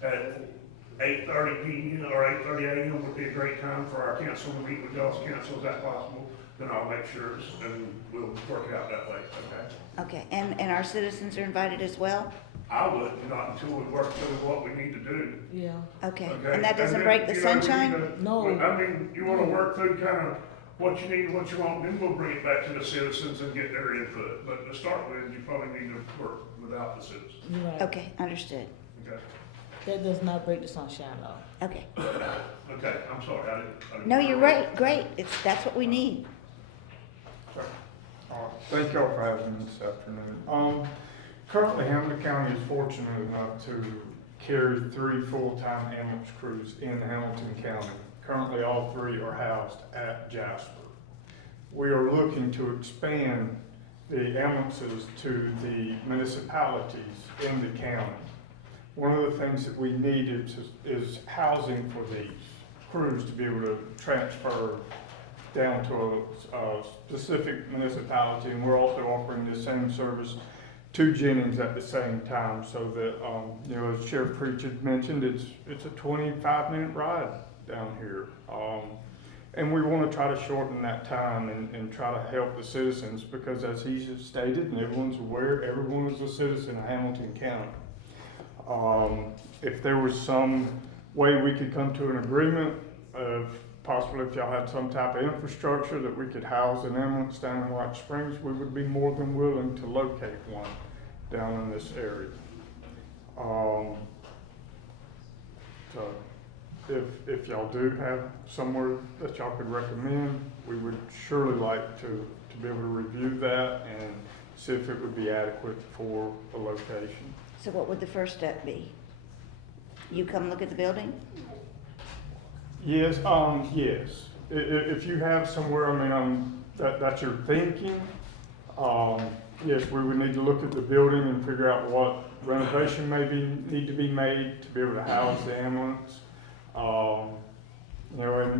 at 8:30 p.m. or 8:30 a.m. would be a great time for our council to meet with y'all's council. Is that possible? Then I'll make sure and we'll work it out that way, okay? Okay, and our citizens are invited as well? I would, not until we work through what we need to do. Yeah. Okay, Okay, and that doesn't then, break the you know, we need sunshine? to- No. I mean, you wanna work through kind of what you need, what you want, then we'll bring it back to the citizens and get their input. But to start with, you probably need to work without the citizens, You're right. Okay, understood. okay? That does not break the sunshine law. Okay. Okay, I'm sorry, I didn't. No, you're right, great, that's what we need. Sorry. Thank y'all for having me this afternoon. Currently, Hamilton County is fortunate enough to carry 3 full-time ambulance crews in Hamilton County. Currently, all 3 are housed at Jasper. We are looking to expand the ambulances to the municipalities in the county. One of the things that we need is housing for these crews to be able to transfer down to a specific municipality, and we're also offering the same service to Jennings at the same time, so that, as Sheriff Creech had mentioned, it's a 25-minute ride down here. And we want to try to shorten that time and try to help the citizens, because as he just stated, and everyone's aware, everyone is a citizen of Hamilton County. If there was some way we could come to an agreement of possibly if y'all had some type of infrastructure that we could house an ambulance down in White Springs, we would be more than willing to locate one down in this area. So if y'all do have somewhere that y'all could recommend, we would surely like to be able to review that and see if it would be adequate for a location. So what would the first step be? You come look at the building? Yes, yes. If you have somewhere, that's your thinking, yes, we would need to look at the building and figure out what renovation need to be made to be able to house the ambulance.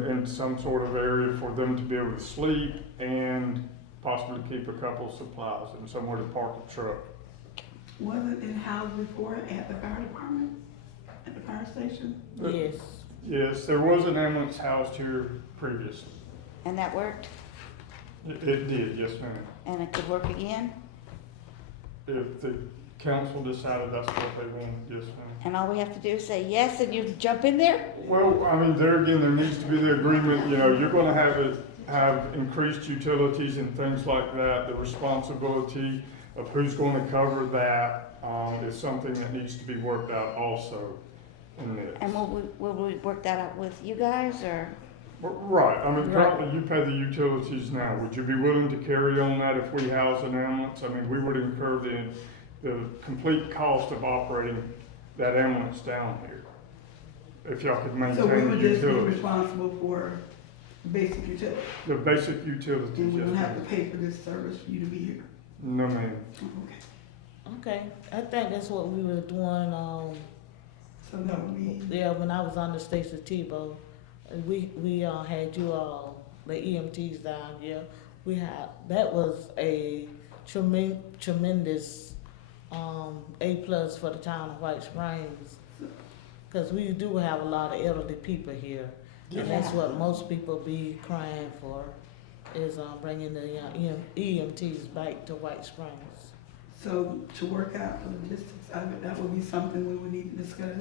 In some sort of area for them to be able to sleep and possibly keep a couple of supplies and somewhere to park the truck. Wasn't it housed before at the fire department, at the fire station? Yes. Yes, there was an ambulance housed here previously. And that worked? It did, yes ma'am. And it could work again? If the council decided that's what they wanted, yes ma'am. And all we have to do is say yes and you jump in there? Well, there again, there needs to be the agreement, you're gonna have increased utilities and things like that, the responsibility of who's gonna cover that. is something that needs to be worked out also in this. And will we work that out with you guys, or? Right, I mean, currently you pay the utilities now. Would you be willing to carry on that if we house an ambulance? I mean, we would incur the complete cost of operating that ambulance down here. If y'all could maintain So we the would just be utilities. responsible for basic utilities. The basic utilities, And we yes, don't have to ma'am. pay for this service for you to be here. No, ma'am. Oh, okay. Okay, I think that's what we were doing, So that would be, yeah, when I was under Stacy Tebow. We had you all, the EMTs down here. That was a tremendous, A+ for the town of White Springs. Cause we do have a lot of elderly people here. And that's Yeah. what most people be crying for, is, bringing the EMTs back to White Springs. so to work out the logistics of it, that would be something we would need to discuss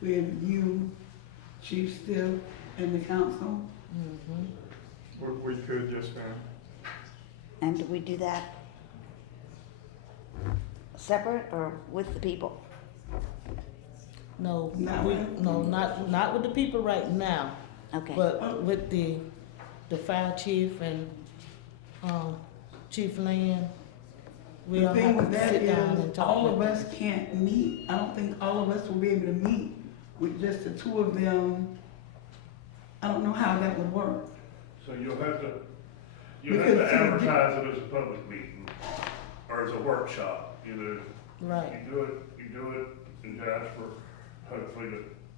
with you, Chief Still, and the council. Mm-hmm. We could, yes, ma'am. And do we do that separate or with the people? No, Not with- not with the people right now, Okay. but with the fire chief and, Chief Land. The We'll thing have with to that sit down is, and talk all of with us can't meet, I don't think all of us will be able to meet with just the two of them. I don't know how that would work. So you'll have to Because see, advertise it as a public meeting, or as a workshop, you know. Right, You do it in Jasper, hopefully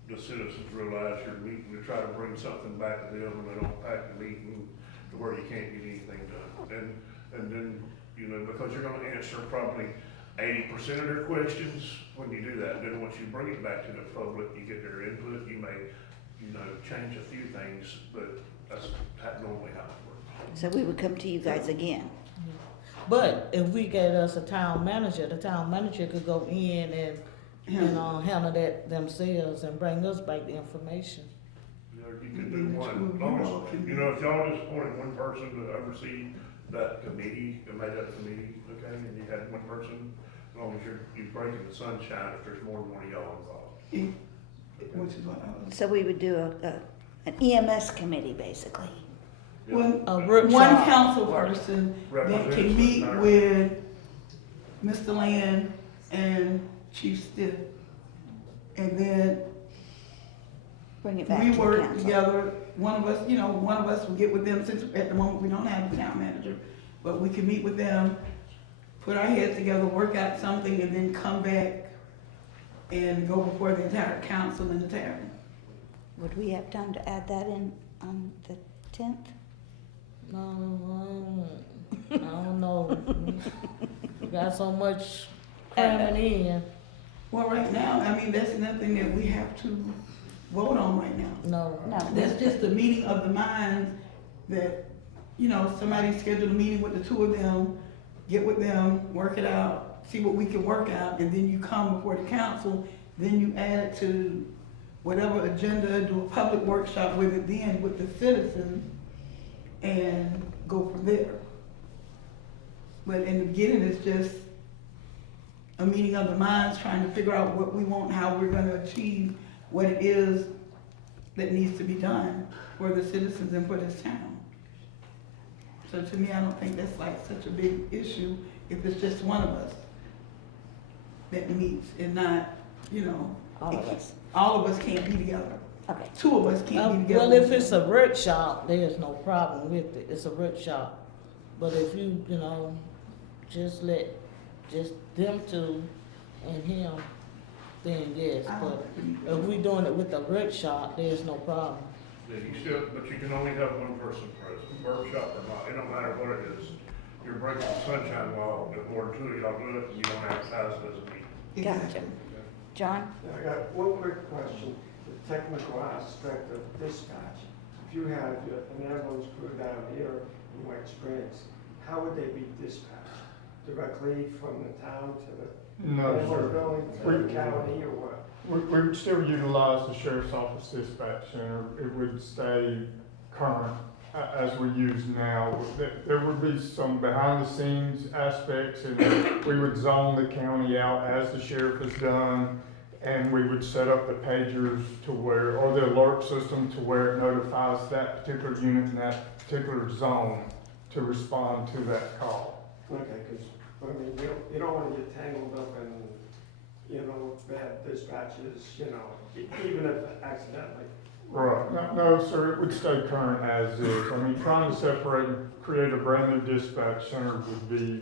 the citizens realize you're meeting, to try to bring something back to them, and they don't pack the meeting to where you can't get anything done. And then, you know, because you're gonna answer probably 80% of their questions when you do that. Then once you bring it back to the public, you get their input, you may, you know, change a few things, but that's normally how it works. So we would come to you guys again. but if we get us a town manager, the town manager could go in and, handle that themselves and bring us back the information. You know, you can do one, as long as, you know, if y'all just appointed one person to oversee that committee, and made that committee, okay, and you had one person, as long as you're breaking the sunshine, if there's more than one of y'all involved. Which is what I was. So we would do an EMS committee, basically. One, A one workshop. council person that can meet with Mr. Land and Chief Stiff. And then Bring it back we to the work council. together, one of us will get with them, since at the moment we don't have a town manager, but we can meet with them, put our heads together, work out something, and then come back and go before the entire council and the town. Would we have time to add that in on the 10th? No, I don't know. We got so much cramming in. Well, right now, I mean, that's nothing that we have to vote on right now. No. No. That's just a meeting of the minds that, somebody scheduled a meeting with the two of them, get with them, work it out, see what we can work out, and then you come before the council, then you add it to whatever agenda, do a public workshop with it then with the citizens, and go from there. But in the beginning, it's just a meeting of the minds, trying to figure out what we want, how we're gonna achieve what it is that needs to be done for the citizens and for this town. So to me, I don't think that's like such a big issue if it's just one of us that meets and not, All of us. all of us can't be together. Okay. Two of us can't be together. Well, if it's a workshop, there's no problem with it. It's a workshop. But if you, just let them two and him, then yes. But if we doing it with a workshop, there's no problem. Yeah, but you can only have one person present, workshop or not, it don't matter what it is. You're breaking the sunshine law, if more than two of y'all do it, you don't advertise it as a meeting. Gotcha. John? I got one quick question, the technical aspect of dispatch. If you have an ambulance crew down here in White Springs, how would they be dispatched? Directly from the town to the No, ambulance sir. building to the county or what? We would still utilize the sheriff's office dispatch center. It would stay current as we use now. There would be some behind the scenes aspects, and we would zone the county out as the sheriff has done, and we would set up the pagers to where, or the alert system to where it notifies that particular unit in that particular zone to respond to that call. Okay, because, I mean, you don't want to get tangled up in, bad dispatches, even if accidentally. Right, no, sir, it would stay current as is. I mean, trying to separate and create a brand new dispatch center would be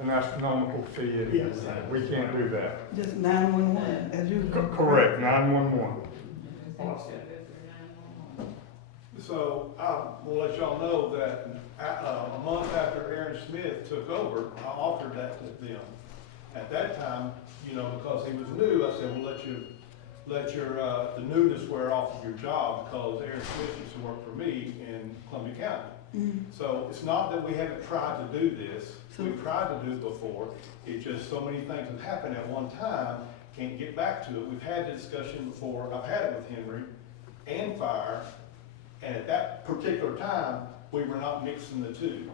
an astronomical fee. Yes. We can't do that. Just 911, as you. Correct, 911. So we'll let y'all know that a month after Aaron Smith took over, I offered that to them. At that time, because he was new, I said, well, let your the newness wear off of your job, because Aaron Smith used to work for me in Columbia County. Mhm. So it's not that we haven't tried to do this. We've tried to do it before. It's just so many things have happened at one time, can't get back to it. We've had the discussion before. I've had it with Henry and Fire. And at that particular time, we were not mixing the two.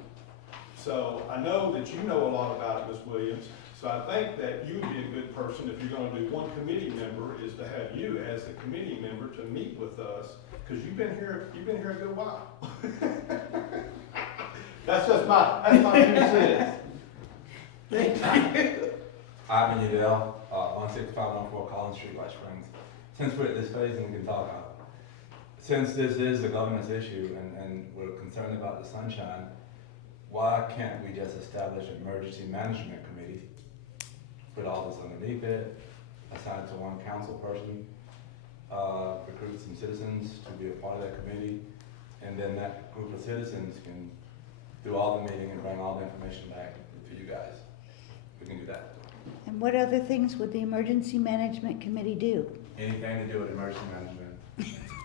So I know that you know a lot about it, Ms. Williams. So I think that you'd be a good person, if you're gonna do one committee member, is to have you as the committee member to meet with us, because you've been here a good while. That's my 2 cents. Thank you. I'm Udell, 16514 Collins Street, White Springs. Since we're at this phase and we can talk about it, since this is a governance issue and we're concerned about the sunshine, why can't we just establish an emergency management committee, put all this underneath it, assign it to one council person, recruit some citizens to be a part of that committee, and then that group of citizens can do all the meeting and bring all the information back to you guys. We can do that. And what other things would the Emergency Management Committee do? Anything to do with emergency management.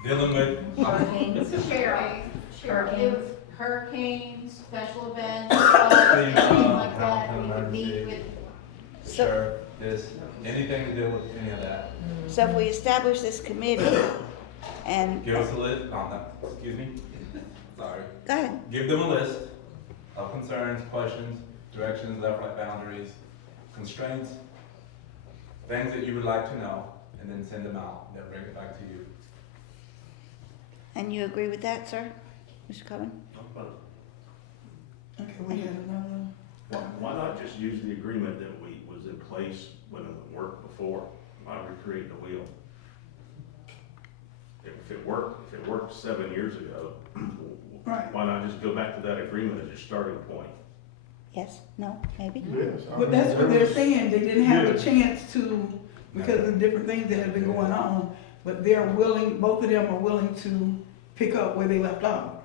Dealing with Hurricanes. Cheryl, hurricanes, special events, things, things like that, we would meet emergency. with. Sure, this, anything to do with any of that. So if we establish this committee and, Give us a list, excuse me, sorry. go ahead. Give them a list of concerns, questions, directions, left, right boundaries, constraints, things that you would like to know, and then send them out. They'll bring it back to you. And you agree with that, sir? Mr. Cullen? Okay, we had another. Why not just use the agreement that was in place when it worked before? Why recreate the wheel? If it worked 7 years ago, Right. why not just go back to that agreement as your starting point? Yes, no, maybe? Yes. But that's what they're saying, they didn't have a Yes. chance to, because of different things that have been going on. But they're willing, both of them are willing to pick up where they left off.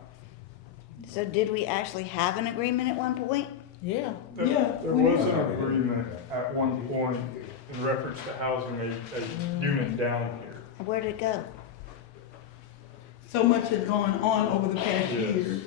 So did we actually have an agreement at one point? Yeah. There was an agreement at one point in reference to housing a unit down here. Where did it go? So much has gone on over the past Yes. years,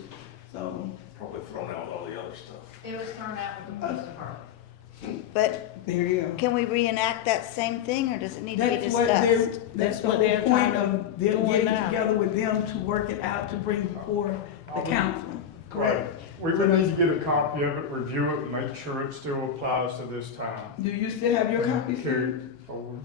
so. Probably thrown out all the other stuff. It was thrown out with the police department. But There you go. can we reenact that same thing, or does it need to be That's what they're, discussed? that's the what whole they're point trying to of them do getting now. together with them to work it out, to bring before the council, correct? We would need to get a copy of it, review it, and make sure it still applies to this time. Do you still have your copy, sir? Carry forward.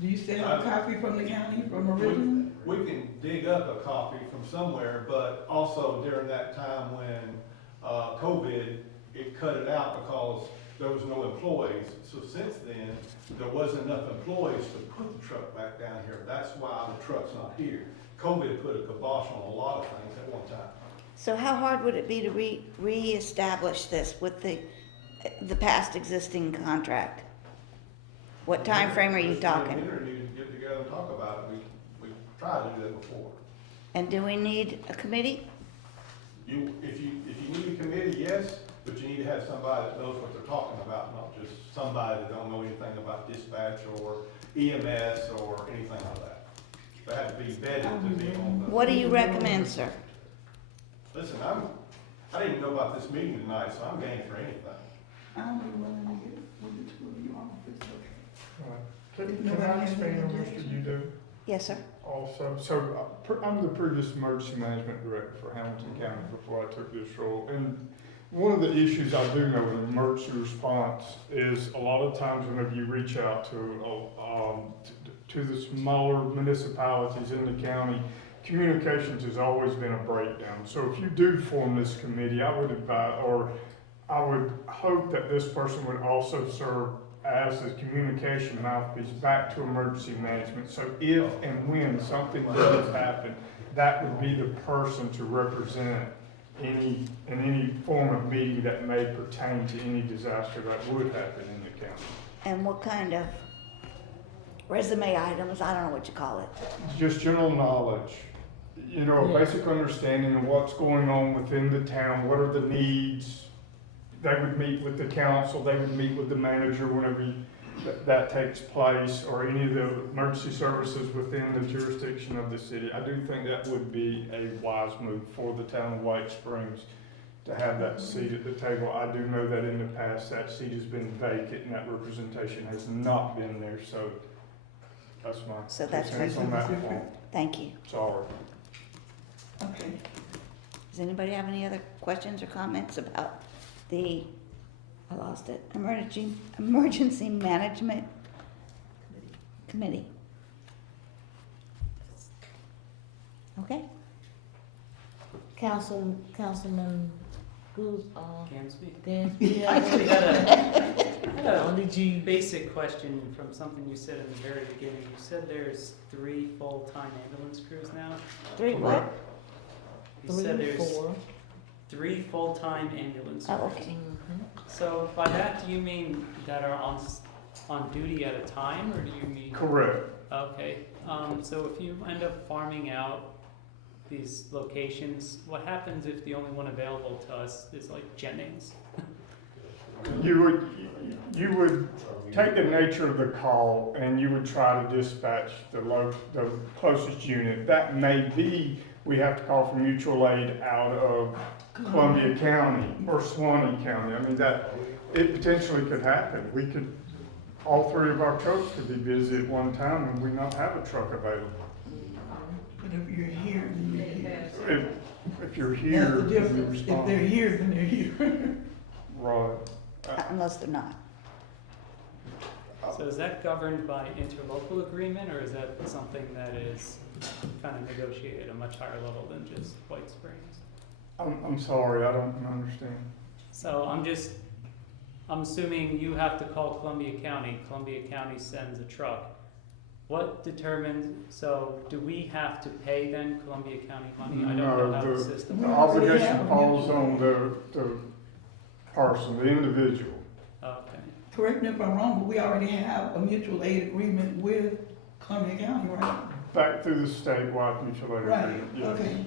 Do you still have a copy from the county, from original? We can dig up a copy from somewhere, but also during that time when COVID, it cut it out because there was no employees. So since then, there wasn't enough employees to put the truck back down here. That's why the truck's not here. COVID put a kibosh on a lot of things at one time. So how hard would it be to reestablish this with the past existing contract? What time frame are you talking? We need to get together and talk about it. We tried to do that before. And do we need a committee? If you need a committee, yes, but you need to have somebody that knows what they're talking about, not just somebody that don't know anything about dispatch or EMS or anything like that. They have to be vetted to be on the. What do you recommend, sir? Listen, I didn't even know about this meeting tonight, so I'm game for anything. I'll be willing to get with the two of you on if it's okay. Can I expand on Mr. Udo? Yes, sir. Also, so I'm the previous emergency management director for Hamilton County before I took this role. And one of the issues I do know in emergency response is a lot of times whenever you reach out to the smaller municipalities in the county, communications has always been a breakdown. So if you do form this committee, I would advise, or I would hope that this person would also serve as the communication mouthpiece back to emergency management. So if and when something does happen, that would be the person to represent in any form of meeting that may pertain to any disaster that would happen in the county. And what kind of resume items, I don't know what you call it. Just general knowledge, you know, a basic understanding of what's going on within the town, what are the needs. They would meet with the council, they would meet with the manager whenever that takes place, or any of the emergency services within the jurisdiction of the city. I do think that would be a wise move for the town of White Springs to have that seat at the table. I do know that in the past that seat has been vacant and that representation has not been there, so that's my So that's two cents on that point. Thank you. Sorry. Okay. Does anybody have any other questions or comments about the, I lost it, emergency management committee? Okay. Councilman Goose, Gansby? Gansby, I actually had a only G. basic question from something you said in the very beginning. You said there's 3 full-time ambulance crews now? 3 what? You said 3, there's 4. 3 full-time ambulance crews. Oh, okay. So by that, do you mean that are on duty at a time, or do you mean? Correct. Okay, so if you end up farming out these locations, what happens if the only one available to us is like Jennings? You would take the nature of the call and you would try to dispatch the closest unit. That may be, we have to call for mutual aid out of Columbia County or Suwannee County. I mean, that, it potentially could happen. We could, all 3 of our trucks could be busy at one time and we not have a truck available. But if you're here, then you're here. If you're That's here, the then you difference. respond. If they're here, then they're here. Right. Unless they're not. So is that governed by interlocal agreement, or is that something that is kind of negotiated at a much higher level than just White Springs? I'm sorry, I don't understand. So I'm assuming you have to call Columbia County sends a truck. What determines, so do we have to pay then Columbia County money? I don't know how the system The works. obligation falls on the person, the individual. Okay. Correct me if I'm wrong, but we already have a mutual aid agreement with Columbia County, right? Back through the statewide mutual aid Right, agreement, yes. okay.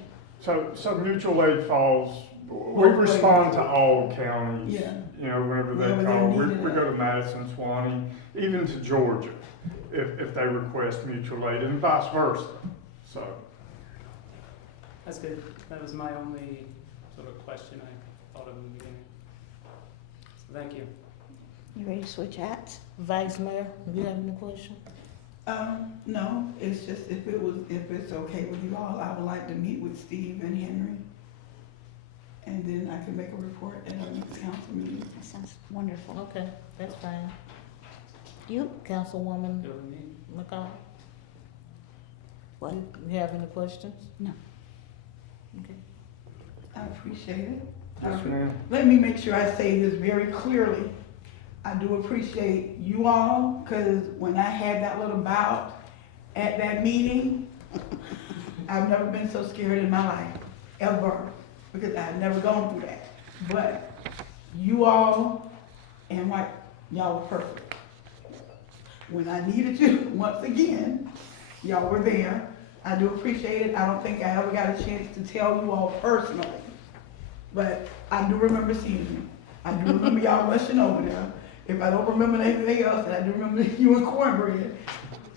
So mutual aid falls, we Both respond ways. to all counties. Yeah. You know, whenever Wherever they they're call, we needed go at. to Madison, Suwannee, even to Georgia, if they request mutual aid, and vice versa, so. That's good. That was my only sort of question I thought of in the beginning. So thank you. You ready to switch hats? Vice Mayor, do you have any question? No, it's just if it's okay with you all, I would like to meet with Steve and Henry. And then I can make a report at our next council meeting. That sounds wonderful. Okay, that's fine. You? Councilwoman Go with me. McCall, What? you have any questions? No. Okay. I appreciate it. Yes, ma'am. Let me make sure I say this very clearly. I do appreciate you all, because when I had that little bout at that meeting, I've never been so scared in my life, ever, because I've never gone through that. But you all and Mike, y'all were perfect. When I needed you, once again, y'all were there. I do appreciate it. I don't think I ever got a chance to tell you all personally, but I do remember seeing you. I do remember y'all rushing over there. If I don't remember anything else, I do remember you and cornbread,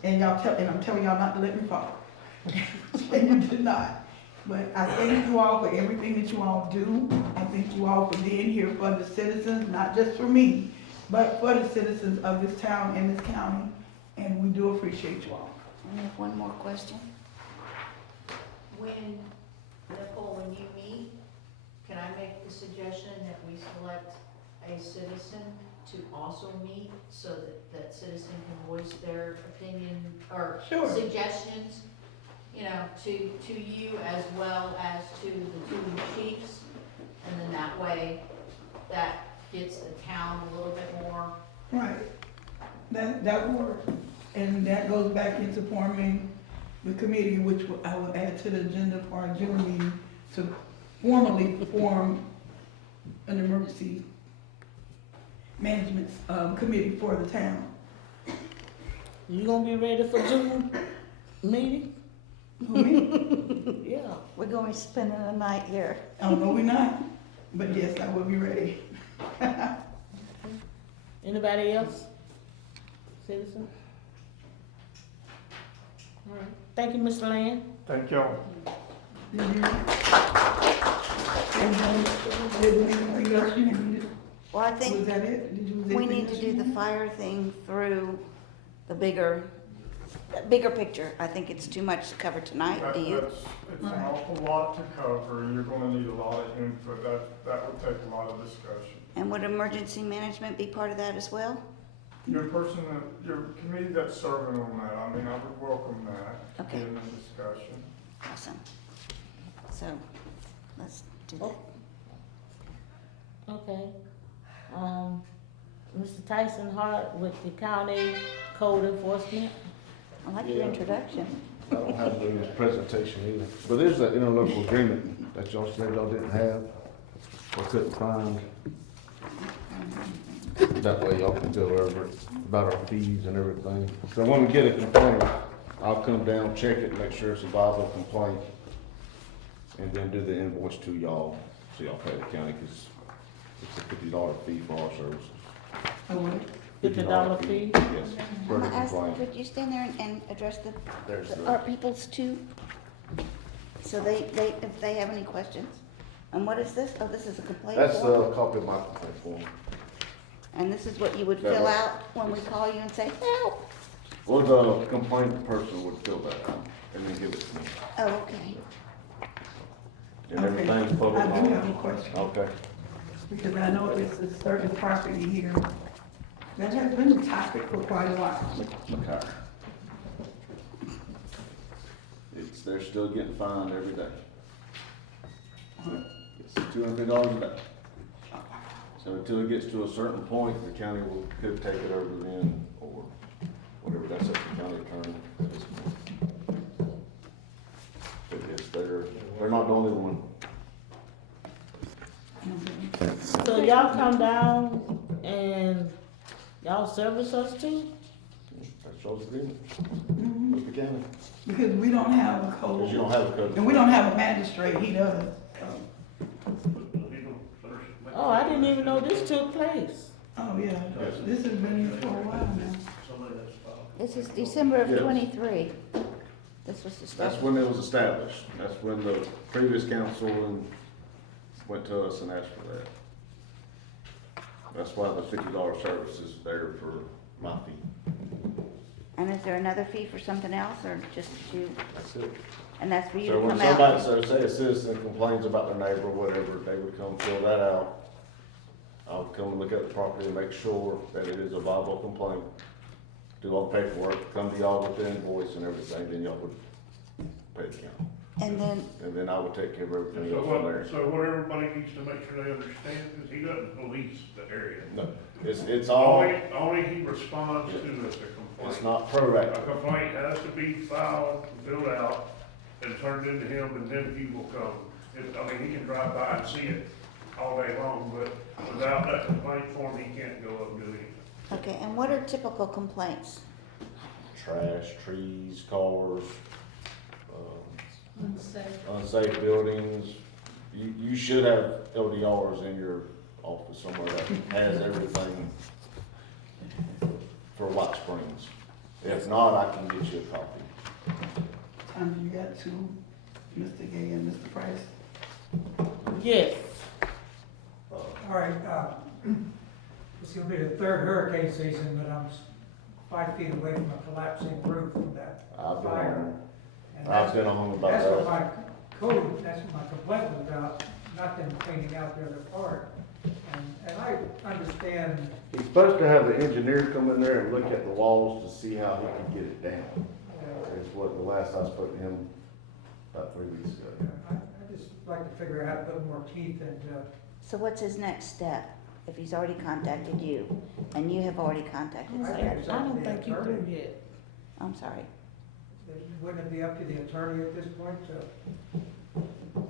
and and I'm telling y'all not to let me fall. And you did not. But I thank you all for everything that you all do. I thank you all for being here for the citizens, not just for me, but for the citizens of this town and this county. And we do appreciate you all. I have one more question. When, Nicole, when you meet, can I make the suggestion that we select a citizen to also meet so that that citizen can voice their opinion or Sure. suggestions, you know, to you as well as to the two chiefs? And then that way, that gets the town a little bit more. Right. That would work. And that goes back into forming the committee, which I will add to the agenda for our June meeting to formally form an emergency management, committee for the town. You gonna be ready for June meeting? Who, me? Yeah. We're going to be spending the night here. Oh, no, we're not. But yes, I will be ready. Anybody else? Citizen? All right. Thank you, Mr. Land. Thank y'all. Did you? Anything else you needed? Well, I Was think that it? Did you? was we anything need to else do you the needed? fire thing through the bigger picture. I think it's too much to cover tonight, do you? It's an awful lot to cover, and you're gonna need a lot of input. That would take a lot of discussion. And would emergency management be part of that as well? Your committee that's serving on that, I mean, I would welcome that Okay. in the discussion. Awesome. So, let's do that. Okay. Mr. Tyson Hart with the county code enforcement. I like your introduction. I don't have a presentation either, but there's an interlocal agreement that y'all said y'all didn't have, or couldn't find. That way y'all can go over it, about our fees and everything. So when we get a complaint, I'll come down, check it, make sure it's a viable complaint, and then do the invoice to y'all, so y'all pay the county, cause it's a $50 fee for our services. Oh, what? $50 fee? Yes, for I'm the gonna ask, complaint. could you stand there and address There's the the- art peoples too? So if they have any questions. And what is this? Oh, this is a complaint That's form? a copy of my complaint form. And this is what you would That fill was- out when we call you and say, help? Well, the complaint person would fill that out and then give it to me. Oh, okay. And Okay. everything's public I do knowledge. have a question. Okay. Because I know it's a certain property here that has been a topic for quite a while. McCall. They're still getting fined every day. It's $250 a day. So until it gets to a certain point, the county could take it over then, or whatever, that's up to the county attorney at this point. But yes, they're not the only one. So y'all come down and y'all service us too? That's y'all's agreement with the county. Because we don't have a code. Because you don't have a code. And we don't have a magistrate, he does. Oh, I didn't even know this took place. Oh, yeah, Yes. this has been here for a while now. This is December of Yes. 23. This was the That's start. when it was established. That's when the previous council went to us and asked for that. That's why the $50 service is there for my fee. And is there another fee for something else or just you? That's it. And that's for you So to when come somebody, out? so say a citizen complains about their neighbor or whatever, they would come fill that out. I would come and look at the property and make sure that it is a viable complaint. Do all the paperwork, come to y'all with the invoice and everything, then y'all would pay the county. And then I would take care of everything else from there. So what everybody needs to make sure they understand is he doesn't police the area. No, it's all, Only he responds to the complaint. it's not A proactive. complaint has to be filed, filled out, and turned into him, and then he will come. I mean, he can drive by and see it all day long, but without that complaint form, he can't go up and do anything. Okay, and what are typical complaints? Trash, trees, cars, Unsafe. unsafe buildings. You should have LDRs in your office somewhere that has everything for White Springs. If not, I can get you a copy. You got two, Mr. Gay and Mr. Price. Yes. All right, it's gonna be the third hurricane season, but I'm 5 feet away from a collapsing roof from that. I've been fire. on, And I've been on about that's what that. my code, that's what my complaint was about, not them cleaning out the other part. And I understand, He's supposed to have the engineer come in there and look at the walls to see how he can get it down. Is what the last I spoke to him about 3 weeks ago. I just like to figure out how to put more teeth into, So what's his next step? If he's already contacted you, and you have already contacted I Sarah? think I don't think you do yet. I'm sorry. wouldn't it be up to the attorney at this point, to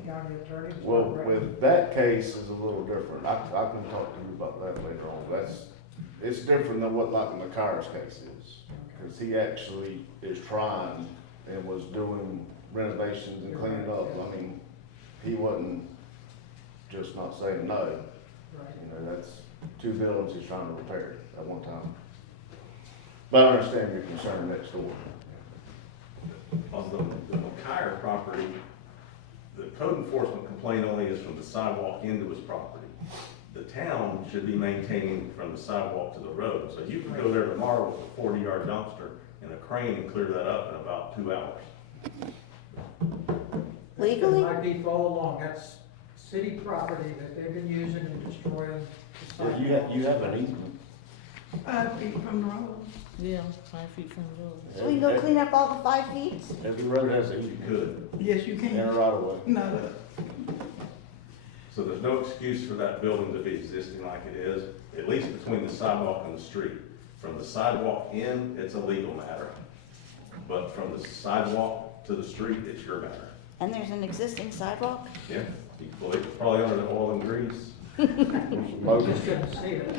county attorney? to Well, write- with that case is a little different. I can talk to you about that later on. It's different than what like McCall's case is. Cause he actually is trying and was doing renovations and cleaning up. I mean, he wasn't just not saying no. Right. You know, that's 2 buildings he's trying to repair at one time. But I understand your concern next door. On the McCall property, the code enforcement complaint only is from the sidewalk into his property. The town should be maintaining from the sidewalk to the road, so you can go there tomorrow with a 40-yard dumpster and a crane and clear that up in about 2 hours. Legally? That's been my beef all along, that's city property that they've been using and destroying. the sidewalk. You have an easement. 5 feet from the road. Yeah, 5 feet from the road. So we can go clean up all the 5 feet? Every road has an You easement. could. Yes, you can. In a right of way. Not a, So there's no excuse for that building to be existing like it is, at least between the sidewalk and the street. From the sidewalk in, it's a legal matter. But from the sidewalk to the street, it's your matter. And there's an existing sidewalk? Yeah, you believe it's probably under the oil and grease. Or some motors. Just couldn't see it.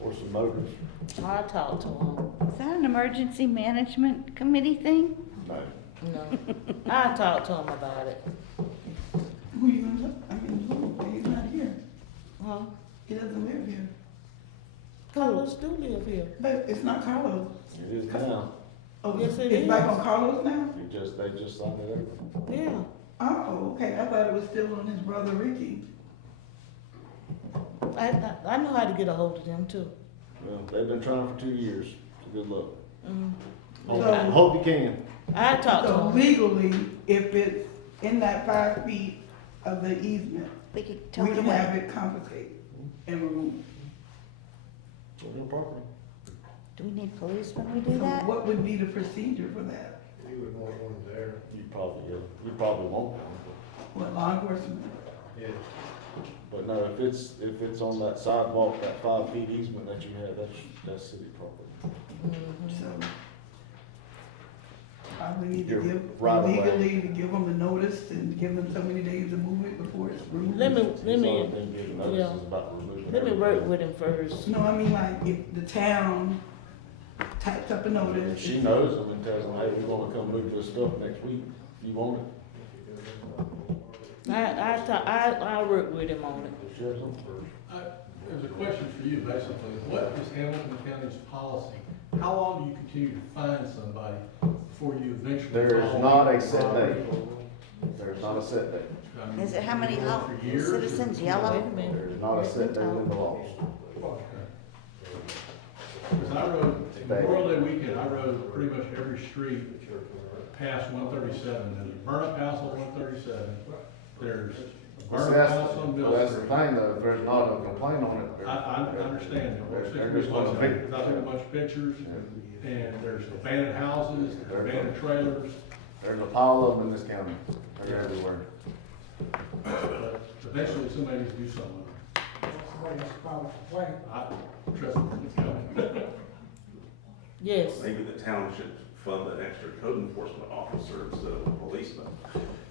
Or some motors. I talked to him. Is that an emergency management committee thing? No. No, I talked to him about it. who you gonna, I mean, who, he's not here. Huh? He doesn't live here. Carlos do live here. But it's not Carlos. It is now. Oh, Yes, it it's back is. on Carlos now? They just signed it over. Yeah. Oh, okay, I thought it was still on his brother Ricky. I know how to get a hold of them too. Well, they've been trying for 2 years. So good luck. Mm. Hope you can. I talked to So him. legally, if it's in that 5 feet of the easement, We could tow we it can have away. it confiscated and removed. It's on your property. Do we need police when we do So that? what would be the procedure for that? You would want one there. You probably won't. What, law enforcement? Yeah. But no, if it's on that sidewalk, that 5 feet easement that you have, that's city property. So probably need to You're give, right away. legally to give them a notice and give them so many days to move it before it's removed. Let me Notice is about removing. let me work with him first. No, I mean like if the town types up a If notice. she knows them and tells them, hey, we wanna come move this stuff next week, if you want it. I'll work with him on it. If she has something first. There's a question for you, basically. What is Hamilton County's policy? How long do you continue to find somebody before you eventually? There is call not a them? set date. There's not a set date. I mean, Is it how many you work for years? citizens yellow? Wait a minute. There's not a set date in the laws. Because I rode, Memorial Day weekend, I rode pretty much every street past 137. There's a burn-up house on 137. There's a burn-up house on Mill That's the Street. thing though, if there's not a complaint on it. I understand that. They're just gonna I took a bunch of pictures, and there's abandoned houses, abandoned trailers. There's a pile of them in this county. They're everywhere. But eventually, somebody needs to do something with them. Somebody has to file a complaint. I trust them. Yes. Maybe the town should fund an extra code enforcement officer instead of a policeman.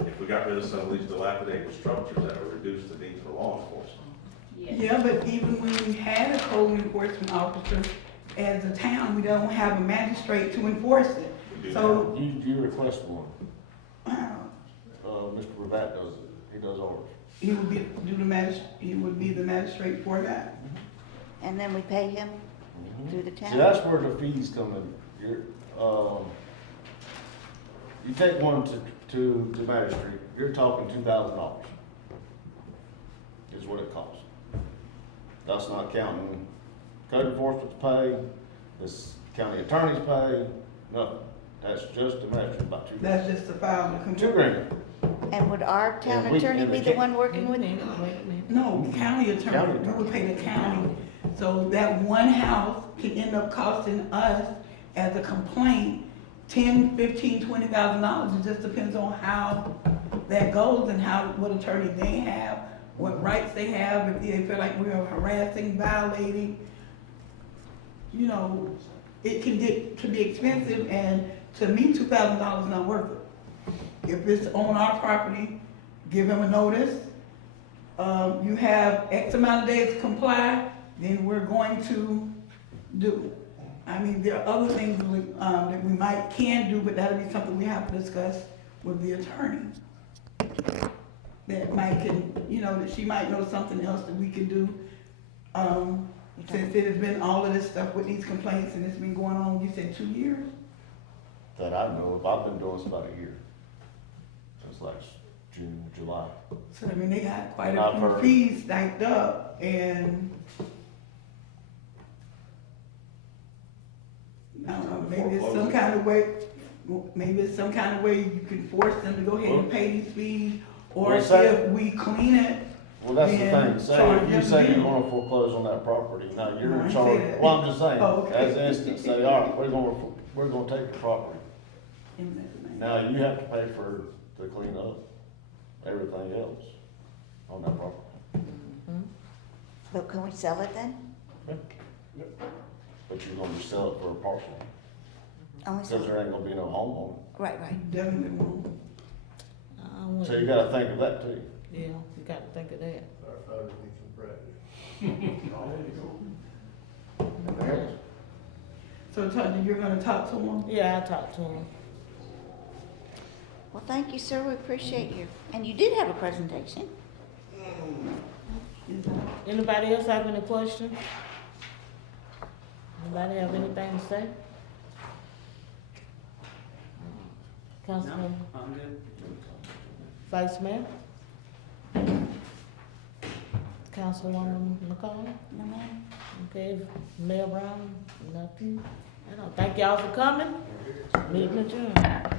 If we got rid of some of these dilapidated structures, that would reduce the need for law enforcement. Yeah, but even when we had a code enforcement officer, as a town, we don't have a magistrate to enforce it. We do So, You request one. Mr. Ravat does it. He does ours. he would be the magistrate for that. And then we pay him through the See, town? that's where the fees come in. You take one to magistrate, you're talking $2,000 is what it costs. That's not counting code enforcement's pay, this county attorney's pay, nothing. That's just a matter of about $2 grand. That's just the file, the $2 computer. grand. And would our town And we- attorney and be we the can't- one working with? Wait a minute. No, county attorney, County we would pay the county. So that one house can end up costing us as a complaint $10, $15, $20,000. It just depends on how that goes and what attorney they have, what rights they have, if they feel like we're harassing, violating. You know, it can get to be expensive, and to me, $2,000 is not worth it. If it's on our property, give them a notice. You have X amount of days to comply, then we're going to do. I mean, there are other things that we can do, but that'll be something we have to discuss with the attorney. That that she might know something else that we can do. Since it has been all of this stuff with these complaints, and it's been going on, you said 2 years? That I know of, I've been doing this about a year. Since last June, July. So, I mean, they got quite I've a few heard. fees stacked up, and I don't know, maybe it's some kind of way you can force them to go ahead and pay these fees, or Well, say- if we clean it. Well, that's the then thing, say, charge if you them say you're bill. gonna foreclose on that property, now you're No, I in ain't charge, say that. well, I'm just saying, Oh, okay. as an instance, say, all right, we're gonna take the property. Now, you have to pay for to clean up everything else on that property. But can we sell it then? But you're gonna just sell it for a parcel, Only because sell there ain't gonna be no home on Right, right. Definitely won't. it. So you gotta think of that too. Yeah, you gotta think of that. Anything else? So, Tanya, you're gonna talk to them? Yeah, I talked to him. Well, thank you, sir, we appreciate you. And you did have a presentation. Anybody else have any questions? Anybody have anything to say? Councilman, I'm good. Vice Mayor? Councilwoman McCall? No, ma'am? Okay, Mayor Brown, nothing. I don't thank y'all for coming. Meeting adjourned.